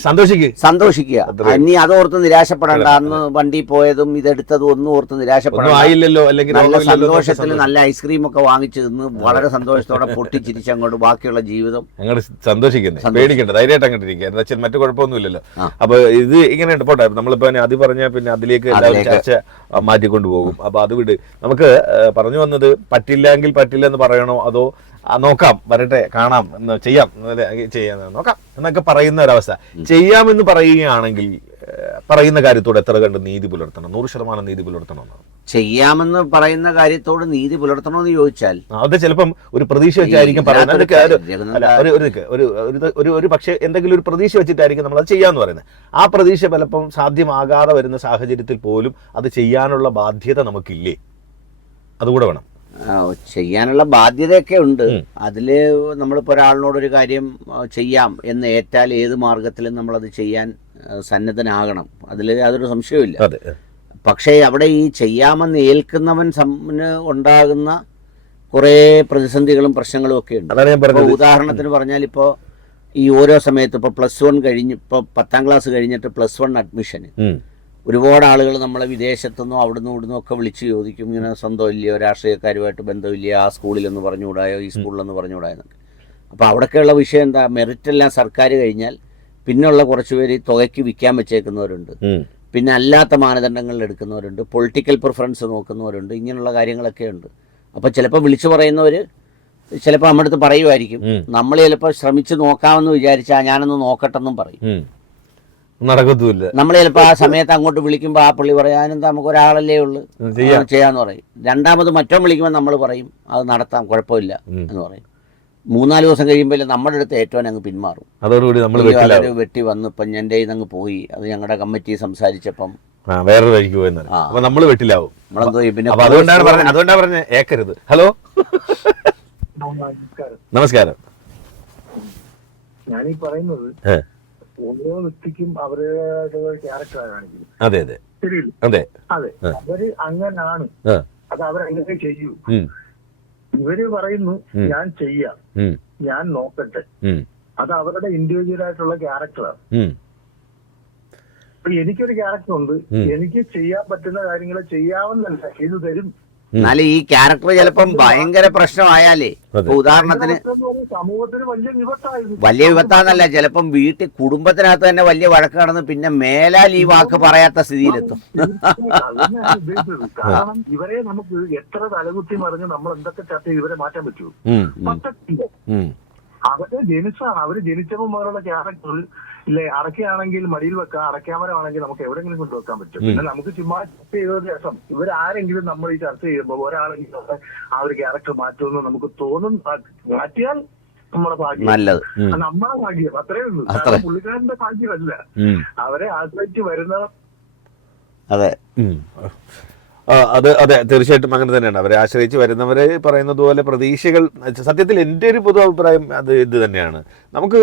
സന്തോഷിക്കുക. ഇനി അതോർത്ത് നിരാശപ്പെടേണ്ട. അന്ന് വണ്ടി പോയതും ഇതെടുത്തതും ഒന്നും ഓർത്ത് നിരാശപ്പെടേണ്ട. നല്ല സന്തോഷത്തിൽ നല്ല ഐസ്ക്രീം ഒക്കെ വാങ്ങിച്ചു നിന്ന് വളരെ സന്തോഷത്തോടെ പൊട്ടിച്ചിരിച്ചങ്ങോട്ട് ബാക്കിയുള്ള ജീവിതം സന്തോഷിക്കുന്നത്. പേടിക്കണ്ട, ധൈര്യമായിട്ട് അങ്ങോട്ടിരിക്കുക. മറ്റു കുഴപ്പമൊന്നുമില്ലല്ലോ. അപ്പൊ ഇത് ഇങ്ങനെയുണ്ട്. പോട്ടെ, നമ്മളിപ്പോ അത് പറഞ്ഞാൽ പിന്നെ അതിലേക്ക് എല്ലാവരും ചർച്ച മാറ്റിക്കൊണ്ടു പോകും. അപ്പൊ അത് വിട്. നമുക്ക് പറഞ്ഞു വന്നത് പറ്റില്ലെങ്കിൽ പറ്റില്ല എന്ന് പറയണോ, അതോ നോക്കാം, വരട്ടെ, കാണാം, ചെയ്യാം, നോക്കാം എന്നൊക്കെ പറയുന്ന ഒരവസ്ഥ. ചെയ്യാമെന്ന് പറയുകയാണെങ്കിൽ പറയുന്ന കാര്യത്തോട് എത്ര കണ്ട് നീതി പുലർത്തണം? 100% നീതി പുലർത്തണമെന്നാണ്. ചെയ്യാമെന്ന് പറയുന്ന കാര്യത്തോട് നീതി പുലർത്തണമെന്ന് ചോദിച്ചാൽ അത് ചിലപ്പം ഒരു പ്രതീക്ഷ വെച്ചായിരിക്കും പറയുന്നത്. ഒരു പക്ഷേ എന്തെങ്കിലും ഒരു പ്രതീക്ഷ വെച്ചിട്ടായിരിക്കും നമ്മൾ അത് ചെയ്യാന്ന് പറയുന്നത്. ആ പ്രതീക്ഷ പലപ്പം സാധ്യമാകാതെ വരുന്ന സാഹചര്യത്തിൽ പോലും അത് ചെയ്യാനുള്ള ബാധ്യത നമുക്കില്ലേ? അതുകൂടെ വേണം. ചെയ്യാനുള്ള ബാധ്യതയൊക്കെ ഉണ്ട്. അതില് നമ്മളിപ്പോൾ ഒരാളിനോടൊരു കാര്യം ചെയ്യാം എന്ന് ഏറ്റാൽ ഏത് മാർഗത്തിലും നമ്മളത് ചെയ്യാൻ സന്നദ്ധനാകണം. അതിൽ യാതൊരു സംശയവുമില്ല. പക്ഷേ അവിടെ ഈ ചെയ്യാമെന്ന് ഏൽക്കുന്നവൻ ഉണ്ടാകുന്ന കുറേ പ്രതിസന്ധികളും പ്രശ്നങ്ങളും ഒക്കെ ഉണ്ട്. ഉദാഹരണത്തിന് പറഞ്ഞാൽ ഇപ്പോൾ ഈ ഓരോ സമയത്ത് ഇപ്പോൾ +1 കഴിഞ്ഞ് ഇപ്പോൾ 10ാം ക്ലാസ് കഴിഞ്ഞിട്ട് +1 അഡ്മിഷന് ഒരുപാട് ആളുകൾ നമ്മളെ വിദേശത്തുനിന്നും അവിടുന്ന് ഇവിടുന്നും ഒക്കെ വിളിച്ച് ചോദിക്കും, ഇങ്ങനെ സ്വന്തമില്ലയോ, രാഷ്ട്രീയക്കാരുമായിട്ട് ബന്ധമില്ല, ആ സ്കൂളിലൊന്ന് പറഞ്ഞുകൂടായോ, ഈ സ്കൂളിലൊന്ന് പറഞ്ഞുകൂടായെന്നൊക്കെ. അപ്പോൾ അവിടെയൊക്കെയുള്ള വിഷയം എന്താ, മെറിറ്റെല്ലാം സർക്കാർ കഴിഞ്ഞാൽ പിന്നെയുള്ള കുറച്ച് പേര് തുകയ്ക്ക് വിൽക്കാൻ വെച്ചേക്കുന്നവരുണ്ട്, പിന്നെ അല്ലാത്ത മാനദണ്ഡങ്ങളിൽ എടുക്കുന്നവരുണ്ട്, പൊളിറ്റിക്കൽ പ്രിഫറൻസ് നോക്കുന്നവരുണ്ട്, ഇങ്ങനെയുള്ള കാര്യങ്ങളൊക്കെ ഉണ്ട്. അപ്പോൾ ചിലപ്പോൾ വിളിച്ചു പറയുന്നവർ ചിലപ്പോൾ നമ്മുടെ അടുത്ത് പറയുമായിരിക്കും, നമ്മൾ ചിലപ്പോൾ ശ്രമിച്ച് നോക്കാമെന്ന് വിചാരിച്ചാൽ ഞാനൊന്ന് നോക്കട്ടെന്നും പറയും. നടക്കത്തുമില്ല. നമ്മൾ ചിലപ്പോൾ ആ സമയത്ത് അങ്ങോട്ട് വിളിക്കുമ്പോൾ ആ പുള്ളി പറയാനെന്താ നമുക്ക് ഒരാളല്ലേ ഉള്ളു ചെയ്യാന്ന് പറയും. രണ്ടാമത് മറ്റോ വിളിക്കുമ്പോൾ നമ്മൾ പറയും അത് നടത്താം, കുഴപ്പമില്ല എന്ന് പറയും. 3-4 ദിവസം കഴിയുമ്പോൾ നമ്മുടെ അടുത്ത് ഏറ്റവും അങ്ങ് പിന്മാറും. അതോടുകൂടി നമ്മൾ വെട്ടി വന്നു, ഇപ്പം എൻ്റെ അങ്ങ് പോയി, അത് ഞങ്ങളുടെ കമ്മിറ്റി സംസാരിച്ചപ്പം വേറൊരു വഴിക്ക് പോയെന്ന് അപ്പൊ നമ്മൾ വെട്ടിലാവും. നമ്മളെന്തോ പിന്നെ അതുകൊണ്ടാണ് പറഞ്ഞ ഏക്കരുത്. ഹലോ, നമസ്കാരം. ഞാനീ പറയുന്നത് ഓരോ വ്യക്തിക്കും അവരുടെ ക്യാരക്ടറാണ് കാണിക്കുന്നത്. അതെ അതെ ശരിയല്ലേ? അതെ അതെ, അവര് അങ്ങനാണ്, അത് അവരങ്ങനെ ചെയ്യൂ. ഇവര് പറയുന്നു ഞാൻ ചെയ്യാം, ഞാൻ നോക്കട്ടെ, അത് അവരുടെ ഇൻഡിവിജ്വൽ ആയിട്ടുള്ള ക്യാരക്ടറാണ്. അപ്പൊ എനിക്കൊരു ക്യാരക്ടർ ഉണ്ട്, എനിക്ക് ചെയ്യാൻ പറ്റുന്ന കാര്യങ്ങൾ ചെയ്യാവുന്നല്ല, ചെയ്തു തരും. എന്നാലും ഈ ക്യാരക്ടർ ചിലപ്പം ഭയങ്കര പ്രശ്നമായാലേ, ഉദാഹരണത്തിന് സമൂഹത്തിന് വലിയ വിപത്താന്നല്ല, ചിലപ്പം വീട്ടിൽ കുടുംബത്തിനകത്ത് തന്നെ വലിയ വഴക്ക് നടന്ന് പിന്നെ മേലാൽ ഈ വാക്ക് പറയാത്ത സ്ഥിതിയിലെത്തും. കാരണം ഇവരെ നമുക്ക് എത്ര തലകുത്തി മറിഞ്ഞ് നമ്മൾ എന്തൊക്കെ ചർച്ച ചെയ്ത് ഇവരെ മാറ്റാൻ പറ്റുമോ? അവര് ജനിച്ചപ്പോൾ മുതലുള്ള ക്യാരക്ടർ ഇല്ലേ, അടയ്ക്കയാണെങ്കിൽ മടിയിൽ വെക്കാം, അടയ്ക്കാമരമാണെങ്കിൽ നമുക്ക് എവിടെയെങ്കിലും കൊണ്ട് വെക്കാൻ പറ്റും. പിന്നെ നമുക്ക് ചുമ്മാ ചർച്ച ചെയ്തൊരു രസം, ഇവരാരെങ്കിലും നമ്മൾ ഈ ചർച്ച ചെയ്യുമ്പോൾ ഒരാളെങ്കിലും ആ ഒരു ക്യാരക്ടർ മാറ്റുമെന്ന് നമുക്ക് തോന്നും. മാറ്റിയാൽ നമ്മുടെ ഭാഗ്യം, നമ്മുടെ ഭാഗ്യം, അത്രേ ഉള്ളൂ. പുള്ളിക്കാരന്റെ ഭാഗ്യമല്ല, അവരെ ആശ്രയിച്ച് വരുന്നവർ. അതെ അതെ, തീർച്ചയായിട്ടും അങ്ങനെ തന്നെയാണ്. അവരെ ആശ്രയിച്ച് വരുന്നവരെ പറയുന്നത് പോലെ പ്രതീക്ഷകൾ, സത്യത്തിൽ എൻ്റെ ഒരു പൊതു അഭിപ്രായം അത് ഇത് തന്നെയാണ്. നമുക്ക്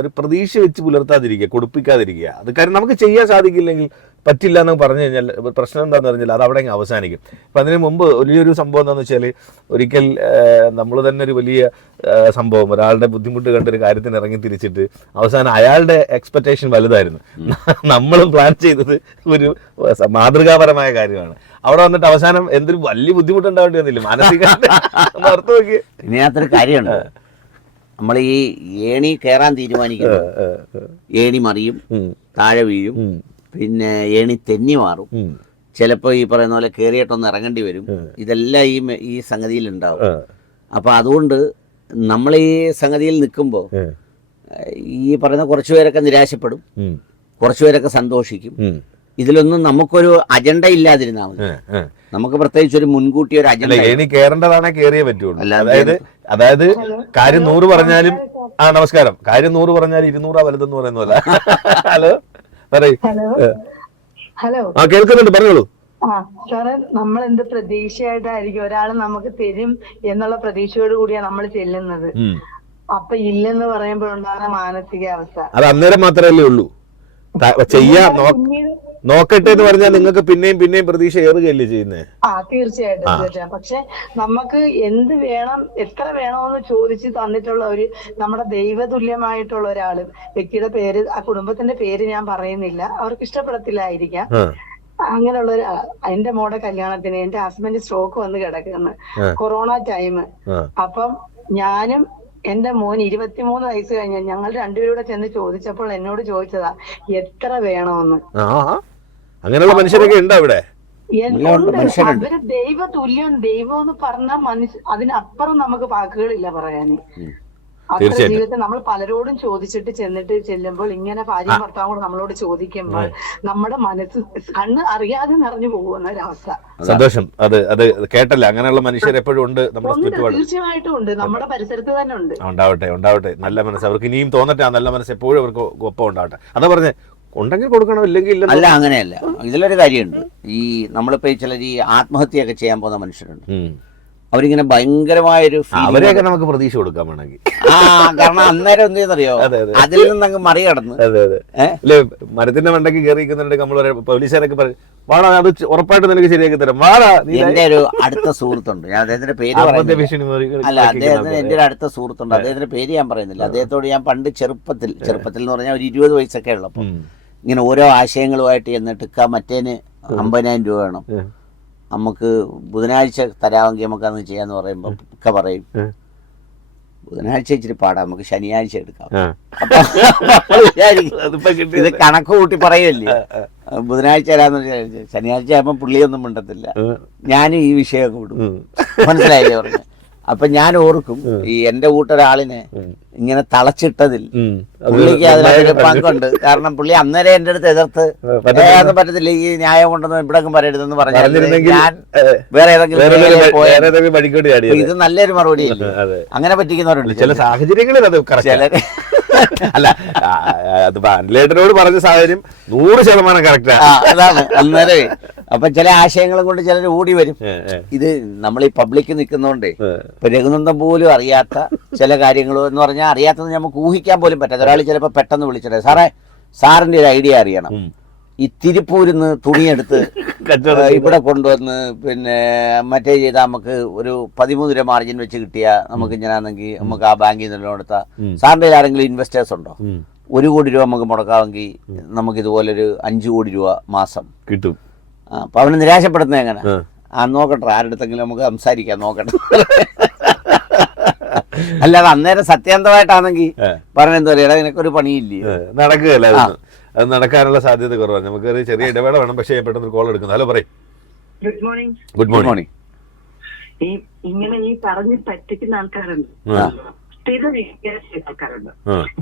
ഒരു പ്രതീക്ഷ വെച്ച് പുലർത്താതിരിക്കുക, കൊടുപ്പിക്കാതിരിക്കുക. അത് കാര്യം നമുക്ക് ചെയ്യാൻ സാധിക്കില്ലെങ്കിൽ പറ്റില്ല എന്ന് പറഞ്ഞു കഴിഞ്ഞാൽ പ്രശ്നം എന്താണെന്ന് പറഞ്ഞാൽ അത് അവിടെ അവസാനിക്കും. അപ്പം അതിന് മുമ്പ് വലിയൊരു സംഭവം എന്താണെന്ന് വെച്ചാൽ, ഒരിക്കൽ നമ്മൾ തന്നെ ഒരു വലിയ സംഭവം, ഒരാളുടെ ബുദ്ധിമുട്ട് കണ്ടൊരു കാര്യത്തിന് ഇറങ്ങി തിരിച്ചിട്ട് അവസാനം അയാളുടെ എക്സ്പെക്റ്റേഷൻ വലുതായിരുന്നു, നമ്മളും പ്ലാൻ ചെയ്തത് ഒരു മാതൃകാപരമായ കാര്യമാണ്. അവിടെ വന്നിട്ട് അവസാനം എന്തൊരു വലിയ ബുദ്ധിമുട്ടുണ്ടാവേണ്ടി വന്നില്ല മാനസിക. ഓർത്ത് നോക്കി. ഇതിനകത്തൊരു കാര്യമുണ്ട്, നമ്മൾ ഈ ഏണി കയറാൻ തീരുമാനിക്കുന്നു, ഏണി മറിയും, താഴെ വീഴും, പിന്നെ ഏണി തെന്നി മാറും, ചിലപ്പോൾ ഈ പറയുന്ന പോലെ കയറിയിട്ടൊന്ന് ഇറങ്ങേണ്ടി വരും. ഇതെല്ലാം ഈ സംഗതിയിൽ ഉണ്ടാവും. അപ്പം അതുകൊണ്ട് നമ്മൾ ഈ സംഗതിയിൽ നിൽക്കുമ്പോൾ ഈ പറയുന്ന കുറച്ചു പേരൊക്കെ നിരാശപ്പെടും, കുറച്ചു പേരൊക്കെ സന്തോഷിക്കും. ഇതിലൊന്നും നമുക്കൊരു അജണ്ട ഇല്ലാതിരുന്നാൽ മതി. നമുക്ക് പ്രത്യേകിച്ച് ഒരു മുൻകൂട്ടി ഒരു അജണ്ട. ഏണി കയറേണ്ടതാണേ കയറിയേ പറ്റുള്ളൂ. അതായത് കാര്യം 100 പറഞ്ഞാലും നമസ്കാരം, കാര്യം 100 പറഞ്ഞാലും 200 വലുതെന്ന് പറയുന്ന പോലെ. ഹലോ, പറയൂ. ഹലോ, കേൾക്കുന്നുണ്ട്, പറഞ്ഞോളൂ. സാറേ, നമ്മൾ എന്ത് പ്രതീക്ഷയായിട്ടായിരിക്കും ഒരാൾ നമുക്ക് തരും എന്നുള്ള പ്രതീക്ഷയോട് കൂടിയാണ് നമ്മൾ ചെല്ലുന്നത്. അപ്പൊ ഇല്ലെന്ന് പറയുമ്പോഴുണ്ടാകുന്ന മാനസികാവസ്ഥ അത് അന്നേരം മാത്രമല്ലേ ഉള്ളൂ. ചെയ്യാം, നോക്കട്ടെ എന്ന് പറഞ്ഞാൽ നിങ്ങൾക്ക് പിന്നെയും പ്രതീക്ഷ ഏറുകയല്ലേ ചെയ്യുന്നേ? തീർച്ചയായിട്ടും. പക്ഷെ നമുക്ക് എന്ത് വേണം, എത്ര വേണമെന്ന് ചോദിച്ച് തന്നിട്ടുള്ള ഒരു നമ്മുടെ ദൈവതുല്യമായിട്ടുള്ള ഒരാള്, വ്യക്തിയുടെ പേര്, ആ കുടുംബത്തിന്റെ പേര് ഞാൻ പറയുന്നില്ല, അവർക്ക് ഇഷ്ടപ്പെടത്തില്ലായിരിക്കാം. അങ്ങനെയുള്ള എന്റെ മോടെ കല്യാണത്തിന് എന്റെ ഹസ്ബൻഡ് സ്ട്രോക്ക് വന്ന് കിടക്കുന്നു, കൊറോണ ടൈം. അപ്പം ഞാനും എന്റെ മോൻ 23 വയസ്സ് കഴിഞ്ഞ ഞങ്ങൾ രണ്ടുപേരൂടെ ചെന്ന് ചോദിച്ചപ്പോൾ എന്നോട് ചോദിച്ചതാ എത്ര വേണമെന്ന്. അങ്ങനെയുള്ള മനുഷ്യരൊക്കെ ഉണ്ട് അവിടെ. അവര് ദൈവ തുല്യം, ദൈവം എന്ന് പറഞ്ഞാൽ മനുഷ്യ, അതിനപ്പുറം നമുക്ക് വാക്കുകളില്ല പറയാന്. അത്ര ജീവിതത്തിൽ നമ്മൾ പലരോടും ചോദിച്ചിട്ട് ചെല്ലുമ്പോൾ ഇങ്ങനെ ഭാര്യയും ഭർത്താവും കൂടെ നമ്മളോട് ചോദിക്കുമ്പോൾ നമ്മുടെ മനസ്സ് കണ്ണ് അറിയാതെ നിറഞ്ഞു പോകുന്ന ഒരവസ്ഥ. സന്തോഷം. അത് കേട്ടല്ല, അങ്ങനെയുള്ള മനുഷ്യർ എപ്പോഴും ഉണ്ട് നമ്മുടെ ചുറ്റുപാട്. തീർച്ചയായിട്ടും ഉണ്ട്, നമ്മുടെ പരിസരത്ത് തന്നെ ഉണ്ട്. ഉണ്ടാവട്ടെ നല്ല മനസ്സ്. അവർക്ക് ഇനിയും തോന്നട്ടെ, ആ നല്ല മനസ്സ് എപ്പോഴും അവർക്ക് ഒപ്പം ഉണ്ടാവട്ടെ. അതാ പറഞ്ഞേ, ഉണ്ടെങ്കിൽ കൊടുക്കണം, ഇല്ലെങ്കിൽ ഇല്ല. അല്ല, അങ്ങനെയല്ല. ഇതിലൊരു കാര്യമുണ്ട്. ഈ നമ്മളിപ്പോ ചിലർ ഈ ആത്മഹത്യയൊക്കെ ചെയ്യാൻ പോകുന്ന മനുഷ്യരുണ്ട്. അവരിങ്ങനെ ഭയങ്കരമായൊരു അവരെയൊക്കെ നമുക്ക് പ്രതീക്ഷ കൊടുക്കാൻ വേണമെങ്കിൽ. കാരണം അന്നേരം എന്ത് ചെയ്യുന്നറിയോ, അതിൽ നിന്നങ്ങ് മറികടന്ന് അല്ലേ മരത്തിന്റെ മണ്ടയ്ക്ക് കയറിക്കുന്നുണ്ടെങ്കിൽ നമ്മൾ പോലീസുകാരൊക്കെ പറയും, വാടാ അത് ഉറപ്പായിട്ട് നിനക്ക് ശരിയാക്കി തരാം, വാടാ. എന്റെ ഒരു അടുത്ത സുഹൃത്തുണ്ട്, ഞാൻ അദ്ദേഹത്തിന്റെ പേര് അല്ല, അദ്ദേഹത്തിന് എന്റെ ഒരു അടുത്ത സുഹൃത്തുണ്ട്, അദ്ദേഹത്തിന്റെ പേര് ഞാൻ പറയുന്നില്ല. അദ്ദേഹത്തോട് ഞാൻ പണ്ട് ചെറുപ്പത്തിൽ എന്ന് പറഞ്ഞാൽ ഒരു 20 വയസ്സൊക്കെ ഉള്ളപ്പോൾ ഇങ്ങനെ ഓരോ ആശയങ്ങളുമായിട്ട് എന്നിട്ട് മറ്റേന് 50,000 രൂപ വേണം, നമുക്ക് ബുധനാഴ്ച തരാമെങ്കിൽ നമുക്കന്ന് ചെയ്യാന്ന് പറയുമ്പോൾ ഒക്കെ പറയും, ബുധനാഴ്ച ഇച്ചിരി പാടാം, നമുക്ക് ശനിയാഴ്ച എടുക്കാം. ഇത് കണക്ക് കൂട്ടി പറയല്ലേ, ബുധനാഴ്ച തരാന്ന് വെച്ചാൽ ശനിയാഴ്ച ആകുമ്പോൾ പുള്ളിയൊന്നും മിണ്ടത്തില്ല, ഞാനും ഈ വിഷയമൊക്കെ വിടും. മനസ്സിലായില്ലേ പറഞ്ഞു? അപ്പൊ ഞാൻ ഓർക്കും, ഈ എന്റെ കൂട്ടൊരാളിനെ ഇങ്ങനെ തളച്ചിട്ടതിൽ പുള്ളിക്ക് അതിനൊരു പങ്കുണ്ട്. കാരണം പുള്ളി അന്നേരം എന്റെ അടുത്ത് എതിർത്ത് ഒന്നും പറ്റത്തില്ല, ഈ ന്യായം കൊണ്ടൊന്നും ഇവിടെ പറഞ്ഞെടുത്തെന്ന് പറഞ്ഞാൽ ഞാൻ വേറെ ഏതെങ്കിലും. ഇത് നല്ലൊരു മറുപടിയല്ലേ? അങ്ങനെ പറ്റിക്കുന്നവരുണ്ട് ചില സാഹചര്യങ്ങളിൽ. ചിലര് അല്ല, അത് ലേറ്റനോട് പറഞ്ഞ സാഹചര്യം 100% കറക്റ്റ്. അതാണ് അന്നേരം. അപ്പൊ ചില ആശയങ്ങളും കൊണ്ട് ചിലർ ഓടി വരും. ഇത് നമ്മൾ ഈ പബ്ലിക്ക് നിൽക്കുന്നോണ്ടേ ഇപ്പൊ രഘുനന്ദൻ പോലും അറിയാത്ത ചില കാര്യങ്ങളും എന്ന് പറഞ്ഞാൽ അറിയാത്തത് നമുക്ക് ഊഹിക്കാൻ പോലും പറ്റാത്ത ഒരാൾ ചിലപ്പോൾ പെട്ടെന്ന് വിളിച്ചിട്ടേ, സാറേ സാറിന്റെ ഒരു ഐഡിയ അറിയണം, ഈ തിരുപ്പൂരിന്ന് തുണിയെടുത്ത് ഇവിടെ കൊണ്ടുവന്ന് പിന്നെ മറ്റേ ചെയ്താൽ നമുക്ക് ഒരു 13 രൂപ മാർജിൻ വെച്ച് കിട്ടിയാൽ നമുക്ക് ഇങ്ങനെയാണെങ്കിൽ നമുക്ക് ആ ബാങ്കിൽ നിന്ന് ലോൺ എടുത്താൽ, സാറിന്റെ ആരെങ്കിലും ഇൻവെസ്റ്റേഴ്സ് ഉണ്ടോ, 1 കോടി രൂപ നമുക്ക് മുടക്കാമെങ്കിൽ നമുക്ക് ഇതുപോലൊരു 5 കോടി രൂപ മാസം കിട്ടും. അപ്പൊ അവന് നിരാശപ്പെടുന്നത് എങ്ങനെ? നോക്കട്ടെ, ആരുടെടുത്തെങ്കിലും നമുക്ക് സംസാരിക്കാം, നോക്കട്ടെ. അല്ലാതെ അന്നേരം സത്യാന്തമായിട്ടാണെങ്കിൽ പറഞ്ഞെന്താ പറയുക, നിനക്കൊരു പണിയില്ലേ, നടക്കുകയല്ല. അത് നടക്കാനുള്ള സാധ്യത കുറവാണ്. നമുക്ക് ഒരു ചെറിയ ഇടവേള വേണം, പക്ഷേ പെട്ടെന്ന് കോൾ എടുക്കുന്നു. ഹലോ, പറയും. Good morning. Good morning. ഇങ്ങനെ ഈ പറഞ്ഞ് പറ്റിക്കുന്ന ആൾക്കാരുണ്ട്, സ്ഥിരം ആൾക്കാരുണ്ട്.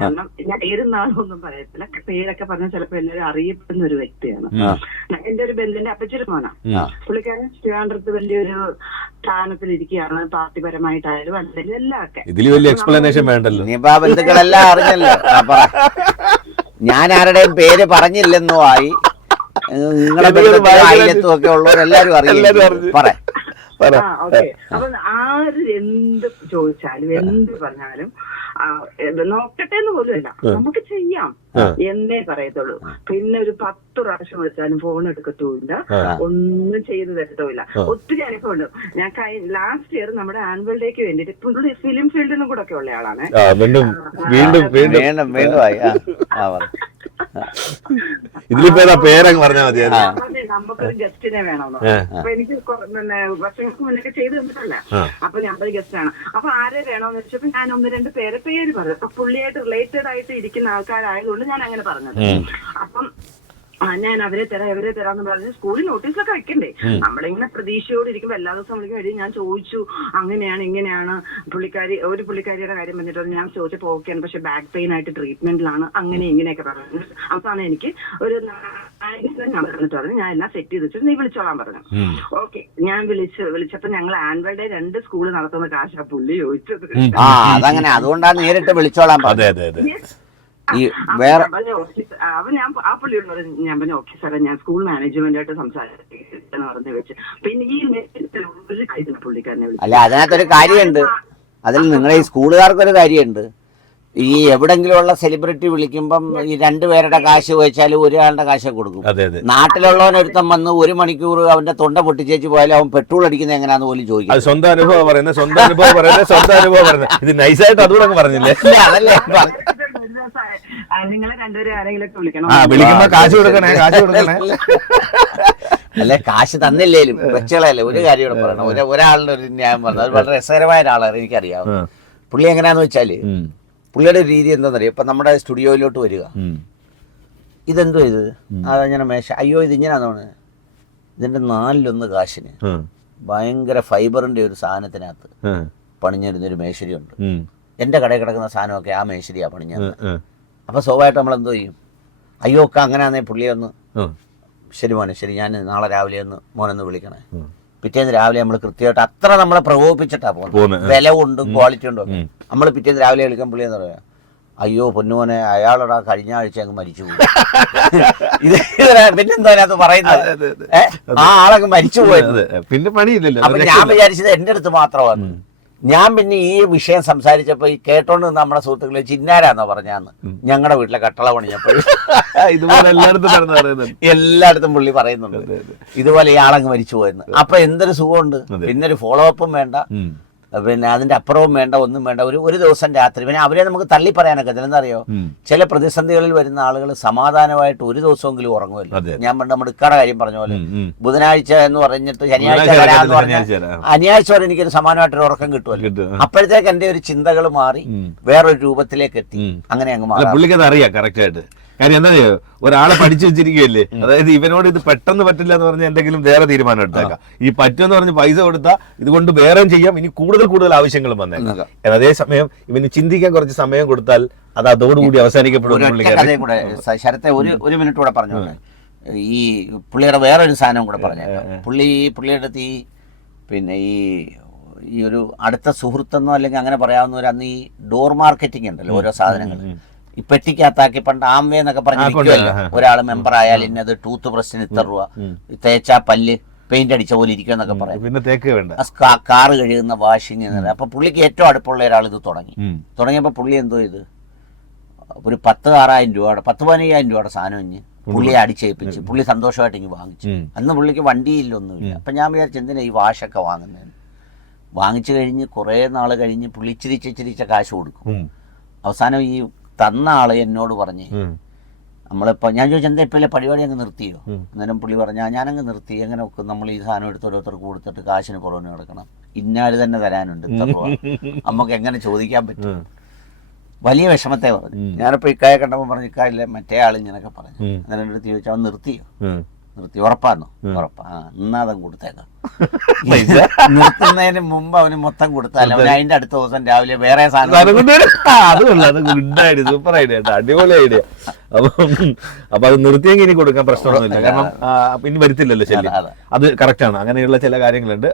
കാരണം ഞാൻ ഏതെന്നാളൊന്നും പറയത്തില്ല, പേരൊക്കെ പറഞ്ഞാൽ ചിലപ്പോ എല്ലാവരും അറിയപ്പെടുന്ന ഒരു വ്യക്തിയാണ്. എന്റെ ഒരു ബന്ധുവിന്റെ അപ്പച്ചൊരു മോനാണ്. പുള്ളിക്കാരൻ ട്രിവാൻഡ്രത്ത് വലിയൊരു സ്ഥാനത്തിൽ ഇരിക്കുകയാണ്, പാർട്ടിപരമായിട്ടായാലും അല്ലെങ്കിൽ എല്ലാം ഒക്കെ. ഇതിൽ വലിയ എക്സ്പ്ലനേഷൻ വേണ്ടല്ലോ, ബന്ധുക്കളെല്ലാം അറിഞ്ഞല്ലോ. ഞാൻ ആരുടെയും പേര് പറഞ്ഞില്ലെന്നോ ആയി, നിങ്ങളുടെ അയലത്തും ഒക്കെ ഉള്ളവരെല്ലാരും അറിയില്ല. പറയാം. അപ്പൊ ആര് എന്ത് ചോദിച്ചാലും എന്ത് പറഞ്ഞാലും നോക്കട്ടെ എന്ന് പോലുമല്ല, നമുക്ക് ചെയ്യാം എന്നേ പറയത്തുള്ളൂ. പിന്നെ ഒരു 10 പ്രാവശ്യം വിളിച്ചാലും ഫോൺ എടുക്കത്തുമില്ല, ഒന്നും ചെയ്തു തരത്തുമില്ല. ഒത്തിരി അനുഭവമുണ്ട്. ഞാൻ ലാസ്റ്റ് ഇയർ നമ്മുടെ ആനുവൽ ഡേക്ക് വേണ്ടിട്ട് പുള്ളി ഫിലിം ഫീൽഡിനും കൂടെ ഒക്കെ ഉള്ള ആളാണ്. ഇതിലിപ്പോ പേരങ്ങ് പറഞ്ഞാൽ മതി. നമുക്കൊരു ഗസ്റ്റിനെ വേണമെന്നോ, അപ്പൊ എനിക്ക് വർഷങ്ങൾക്ക് മുന്നേ ചെയ്തു തന്നിട്ടല്ല. അപ്പൊ ഞാൻ ഗസ്റ്റ് ആണ്, അപ്പൊ ആരെ വേണമെന്ന് വെച്ചപ്പോ ഞാൻ 1-2 പേര് പറഞ്ഞു. അപ്പൊ പുള്ളിയായിട്ട് റിലേറ്റഡ് ആയിട്ട് ഇരിക്കുന്ന ആൾക്കാരായതുകൊണ്ട് ഞാൻ അങ്ങനെ പറഞ്ഞത്. അപ്പം ഞാൻ അവരെ തരാന്ന് പറഞ്ഞ് സ്കൂളിൽ നോട്ടീസൊക്കെ വെക്കണ്ടേ. നമ്മളിങ്ങനെ പ്രതീക്ഷയോട് ഇരിക്കുമ്പോ എല്ലാ ദിവസവും വിളിക്കും. ഞാൻ ചോദിച്ചു, അങ്ങനെയാണ് ഇങ്ങനെയാണ് ഒരു പുള്ളിക്കാരിയുടെ കാര്യം പറഞ്ഞിട്ട് ഞാൻ ചോദിച്ചപ്പോ ഓക്കെയാണ്, പക്ഷെ ബാക്ക് പെയിൻ ആയിട്ട് ട്രീറ്റ്മെന്റിലാണ്, അങ്ങനെ ഇങ്ങനെയൊക്കെ പറഞ്ഞു. അവസാനം എനിക്ക് ഒരു പറഞ്ഞു, ഞാൻ എല്ലാം സെറ്റ് ചെയ്ത് വെച്ചിട്ട് നീ വിളിച്ചോളാൻ പറഞ്ഞു. ഓക്കെ, ഞാൻ വിളിച്ചപ്പോ ഞങ്ങൾ ആനുവൽ ഡേ 2 സ്കൂള് നടത്തുന്ന കാശാ പുള്ളി ചോദിച്ചത്. അതങ്ങനെ, അതുകൊണ്ടാണ് നേരിട്ട് വിളിച്ചോളാൻ പറഞ്ഞത്. ആ പുള്ളിയോട് ഞാൻ പറഞ്ഞു, ഓക്കെ സാറേ ഞാൻ സ്കൂൾ മാനേജ്മെന്റായിട്ട് സംസാരിക്കുന്നു പറഞ്ഞു വെച്ച്. പിന്നെ ഈ ഒരു കാര്യം പുള്ളിക്കാരനെ വിളിച്ചു. അല്ല, അതിനകത്തൊരു കാര്യമുണ്ട്. അതിൽ നിങ്ങളെ ഈ സ്കൂളുകാർക്കൊരു കാര്യമുണ്ട്. ഈ എവിടെങ്കിലുമുള്ള സെലിബ്രിറ്റി വിളിക്കുമ്പം ഈ 2 പേരുടെ കാശ് ചോദിച്ചാൽ ഒരാളുടെ കാശ് കൊടുക്കും. നാട്ടിലുള്ളവനൊരുത്തം വന്ന് 1 മണിക്കൂർ അവന്റെ തൊണ്ട പൊട്ടിച്ചേച്ച് പോയാലും അവൻ പെട്രോൾ അടിക്കുന്നത് എങ്ങനെയാന്ന് പോലും ചോദിക്കും. സ്വന്തം അനുഭവം പറയുന്നത് ഇത് നൈസായിട്ട് അതുകൂടെ പറഞ്ഞില്ലേ? അതല്ലേ നിങ്ങളെ 2 പേരെ ആരെങ്കിലും വിളിക്കണം, വിളിക്കുമ്പോ കാശ് കൊടുക്കണേ. അല്ലെ, കാശ് തന്നില്ലേലും വെച്ചളയല്ലേ. ഒരു കാര്യം കൂടെ പറയണം. ഒരാളുടെ ഒരു ന്യായം പറഞ്ഞു, അത് വളരെ രസകരമായ ഒരാളാണ്, എനിക്കറിയാം. പുള്ളി എങ്ങനെയാന്ന് വെച്ചാല്, പുള്ളിയുടെ രീതി എന്താണെന്നറിയാം. ഇപ്പൊ നമ്മുടെ സ്റ്റുഡിയോയിലോട്ട് വരിക, ഇതെന്തോ ഇത് അതങ്ങനെ മേശ, അയ്യോ ഇത് ഇങ്ങനെയാണോ, ഇതിന്റെ 4-1 കാശിന് ഭയങ്കര ഫൈബറിന്റെ ഒരു സാധനത്തിനകത്ത് പണിഞ്ഞിരുന്നൊരു മേശരിയുണ്ട്. എൻ്റെ കടയിൽ കിടക്കുന്ന സാധനമൊക്കെ ആ മേശരിയാണ് പണിഞ്ഞത്. അപ്പോൾ സ്വാഭാവികമായിട്ട് നമ്മൾ എന്തോ ചെയ്യും? അയ്യോ ഒക്കെ അങ്ങനെയാണേ പുള്ളിയെ ഒന്ന് ശരി മോനെ ശരി ഞാൻ നാളെ രാവിലെ ഒന്ന് മോനൊന്ന് വിളിക്കണേ. പിറ്റേന്ന് രാവിലെ നമ്മൾ കൃത്യമായിട്ട് അത്ര നമ്മളെ പ്രകോപിപ്പിച്ചിട്ടാ പോകുന്നത്. വില കൊണ്ടും ക്വാളിറ്റി കൊണ്ടും നമ്മൾ പിറ്റേന്ന് രാവിലെ വിളിക്കാൻ പുള്ളിയെന്ന് പറയാം, അയ്യോ പൊന്നുമോനെ അയാളുടെ കഴിഞ്ഞ ആഴ്ച അങ്ങ് മരിച്ചു പോയി. ഇത് പിന്നെന്താ അതിനകത്ത് പറയുന്നത്? ആ ആളങ്ങ് മരിച്ചു പോയത്. പിന്നെ പണിയില്ലല്ലോ. അപ്പൊ ഞാൻ വിചാരിച്ചത് എൻ്റെ അടുത്ത് മാത്രമാണ്. ഞാൻ പിന്നെ ഈ വിഷയം സംസാരിച്ചപ്പോ ഈ കേട്ടോണ്ട് നമ്മുടെ സുഹൃത്തുക്കളെ ചിന്നാരാന്നോ പറഞ്ഞാന്ന് ഞങ്ങളുടെ വീട്ടിലെ കട്ടള പണിഞ്ഞപ്പോൾ ഇതുപോലെ എല്ലായിടത്തും പുള്ളി പറയുന്നുണ്ട് ഇതുപോലെ ഈ ആളങ്ങ് മരിച്ചു പോയെന്ന്. അപ്പൊ എന്തൊരു സുഖമുണ്ട്. പിന്നെ ഒരു ഫോളോ അപ്പും വേണ്ട, പിന്നെ അതിന്റെ അപ്പുറവും വേണ്ട, ഒന്നും വേണ്ട. ഒരു ദിവസം രാത്രി പിന്നെ അവരെ നമുക്ക് തള്ളി പറയാനൊക്കെ എന്താറിയോ, ചില പ്രതിസന്ധികളിൽ വരുന്ന ആളുകൾ സമാധാനമായിട്ട് ഒരു ദിവസമെങ്കിലും ഉറങ്ങുമല്ലോ. ഞാൻ പണ്ട് നമ്മുടെ ഇക്കാടെ കാര്യം പറഞ്ഞ പോലെ ബുധനാഴ്ച എന്ന് പറഞ്ഞിട്ട് ശനിയാഴ്ച വരാമെന്ന് പറഞ്ഞാൽ ശനിയാഴ്ച വരെ എനിക്കൊരു സമാനമായിട്ടൊരു ഉറക്കം കിട്ടുമല്ലോ. അപ്പോഴത്തേക്ക് എന്റെ ഒരു ചിന്തകൾ മാറി വേറൊരു രൂപത്തിലേക്ക് എത്തി. അങ്ങനെ അങ്ങ് മാറി. പുള്ളിക്കത് അറിയാം കറക്റ്റ് ആയിട്ട്. കാര്യം എന്താ ഒരാളെ പഠിച്ചു വെച്ചിരിക്കുകയല്ലേ. അതായത് ഇവനോട് ഇത് പെട്ടെന്ന് പറ്റില്ല എന്ന് പറഞ്ഞാൽ എന്തെങ്കിലും വേറെ തീരുമാനം എടുത്തേക്കാം. ഈ പറ്റുമെന്ന് പറഞ്ഞ് പൈസ കൊടുത്താൽ ഇതുകൊണ്ട് വേറെയും ചെയ്യാം, ഇനി കൂടുതൽ ആവശ്യങ്ങളും വന്നേക്കാം. അതേസമയം ഇവന് ചിന്തിക്കാൻ കുറച്ച് സമയം കൊടുത്താൽ അത് അതോടുകൂടി അവസാനിക്കപ്പെടും. ശരത്തെ ഒരു മിനിറ്റ് കൂടെ പറഞ്ഞോളെ. ഈ പുള്ളിയുടെ വേറൊരു സാധനം കൂടെ പറഞ്ഞേക്കാം. പുള്ളിയുടെ അടുത്ത് പിന്നെ ഈ ഒരു അടുത്ത സുഹൃത്തെന്നോ അല്ലെങ്കിൽ അങ്ങനെ പറയാവുന്ന അന്ന് ഈ ഡോർ മാർക്കറ്റിംഗ് ഉണ്ടല്ലോ, ഓരോ സാധനങ്ങൾ ഈ പെട്ടിക്കകത്താക്കി പണ്ട് ആംവേ എന്നൊക്കെ പറഞ്ഞിരിക്കുമല്ലോ. ഒരാൾ മെമ്പർ ആയാൽ ഇന്നത് ടൂത്ത് ബ്രഷിന് ഇത്ര രൂപ, തേച്ചാ പല്ല് പെയിന്റ് അടിച്ച പോലെ ഇരിക്കും എന്നൊക്കെ പറയാം. പിന്നെ തേക്ക് വേണ്ട, കാറ് കഴുകുന്ന വാഷിങ്. അപ്പൊ പുള്ളിക്ക് ഏറ്റവും അടുപ്പുള്ള ഒരാൾ ഇത് തുടങ്ങിയപ്പോ പുള്ളി എന്തോ ഇത് ഒരു 10,000 രൂപയുടെ 15,000 രൂപയുടെ സാധനം ഇഞ്ഞ് പുള്ളിയെ അടിച്ചേൽപ്പിച്ച് പുള്ളി സന്തോഷമായിട്ട് ഇങ്ങ് വാങ്ങിച്ചു. അന്ന് പുള്ളിക്ക് വണ്ടിയില്ലൊന്നുമില്ല. അപ്പൊ ഞാൻ വിചാരിച്ചു എന്തിനാ ഈ വാഷൊക്കെ വാങ്ങുന്നതിന്. വാങ്ങിച്ചു കഴിഞ്ഞ് കുറെ നാൾ കഴിഞ്ഞ് പുള്ളി ഇച്ചിരിച്ച കാശ് കൊടുക്കും. അവസാനം ഈ തന്ന ആള് എന്നോട് പറഞ്ഞ് നമ്മളിപ്പോൾ ഞാൻ ചോദിച്ചു എന്താ ഇപ്പം പരിപാടി അങ്ങ് നിർത്തിയോ? അന്നേരം പുള്ളി പറഞ്ഞാൽ ഞാനങ്ങ് നിർത്തി. എങ്ങനെ ഒക്കെ നമ്മൾ ഈ സാധനം എടുത്ത് ഓരോരുത്തർക്ക് കൊടുത്തിട്ട് കാശിന് പുറമെ കിടക്കണം, ഇന്നാല് തന്നെ തരാനുണ്ട് ഇത്ര രൂപ, നമുക്ക് എങ്ങനെ ചോദിക്കാൻ പറ്റും? വലിയ വിഷമത്തെ പറഞ്ഞു. ഞാനിപ്പോൾ ഇക്കായെ കണ്ടപ്പോൾ പറഞ്ഞു ഇക്കായില്ല മറ്റേ ആൾ ഇങ്ങനെയൊക്കെ പറഞ്ഞു. അന്നേരം എൻ്റെ അടുത്ത് ചോദിച്ചാൽ അവൻ നിർത്തിയോ? നിർത്തി. ഉറപ്പാന്നോ? ഉറപ്പാ. എന്നാതം കൊടുത്തേക്കാം. നിർത്തുന്നതിന് മുമ്പ് അവന് മൊത്തം കൊടുത്താൽ അവൻ അതിന്റെ അടുത്ത ദിവസം രാവിലെ വേറെ സാധനം. സൂപ്പർ ഐഡിയ, അടിപൊളി ഐഡിയ. അപ്പൊ അത് നിർത്തിയെങ്കിൽ ഇനി കൊടുക്കാൻ പ്രശ്നമൊന്നുമില്ല. കാരണം ഇനി വരുത്തില്ലല്ലോ ശല്യം. അത് കറക്റ്റ് ആണ്. അങ്ങനെയുള്ള ചില കാര്യങ്ങളുണ്ട്.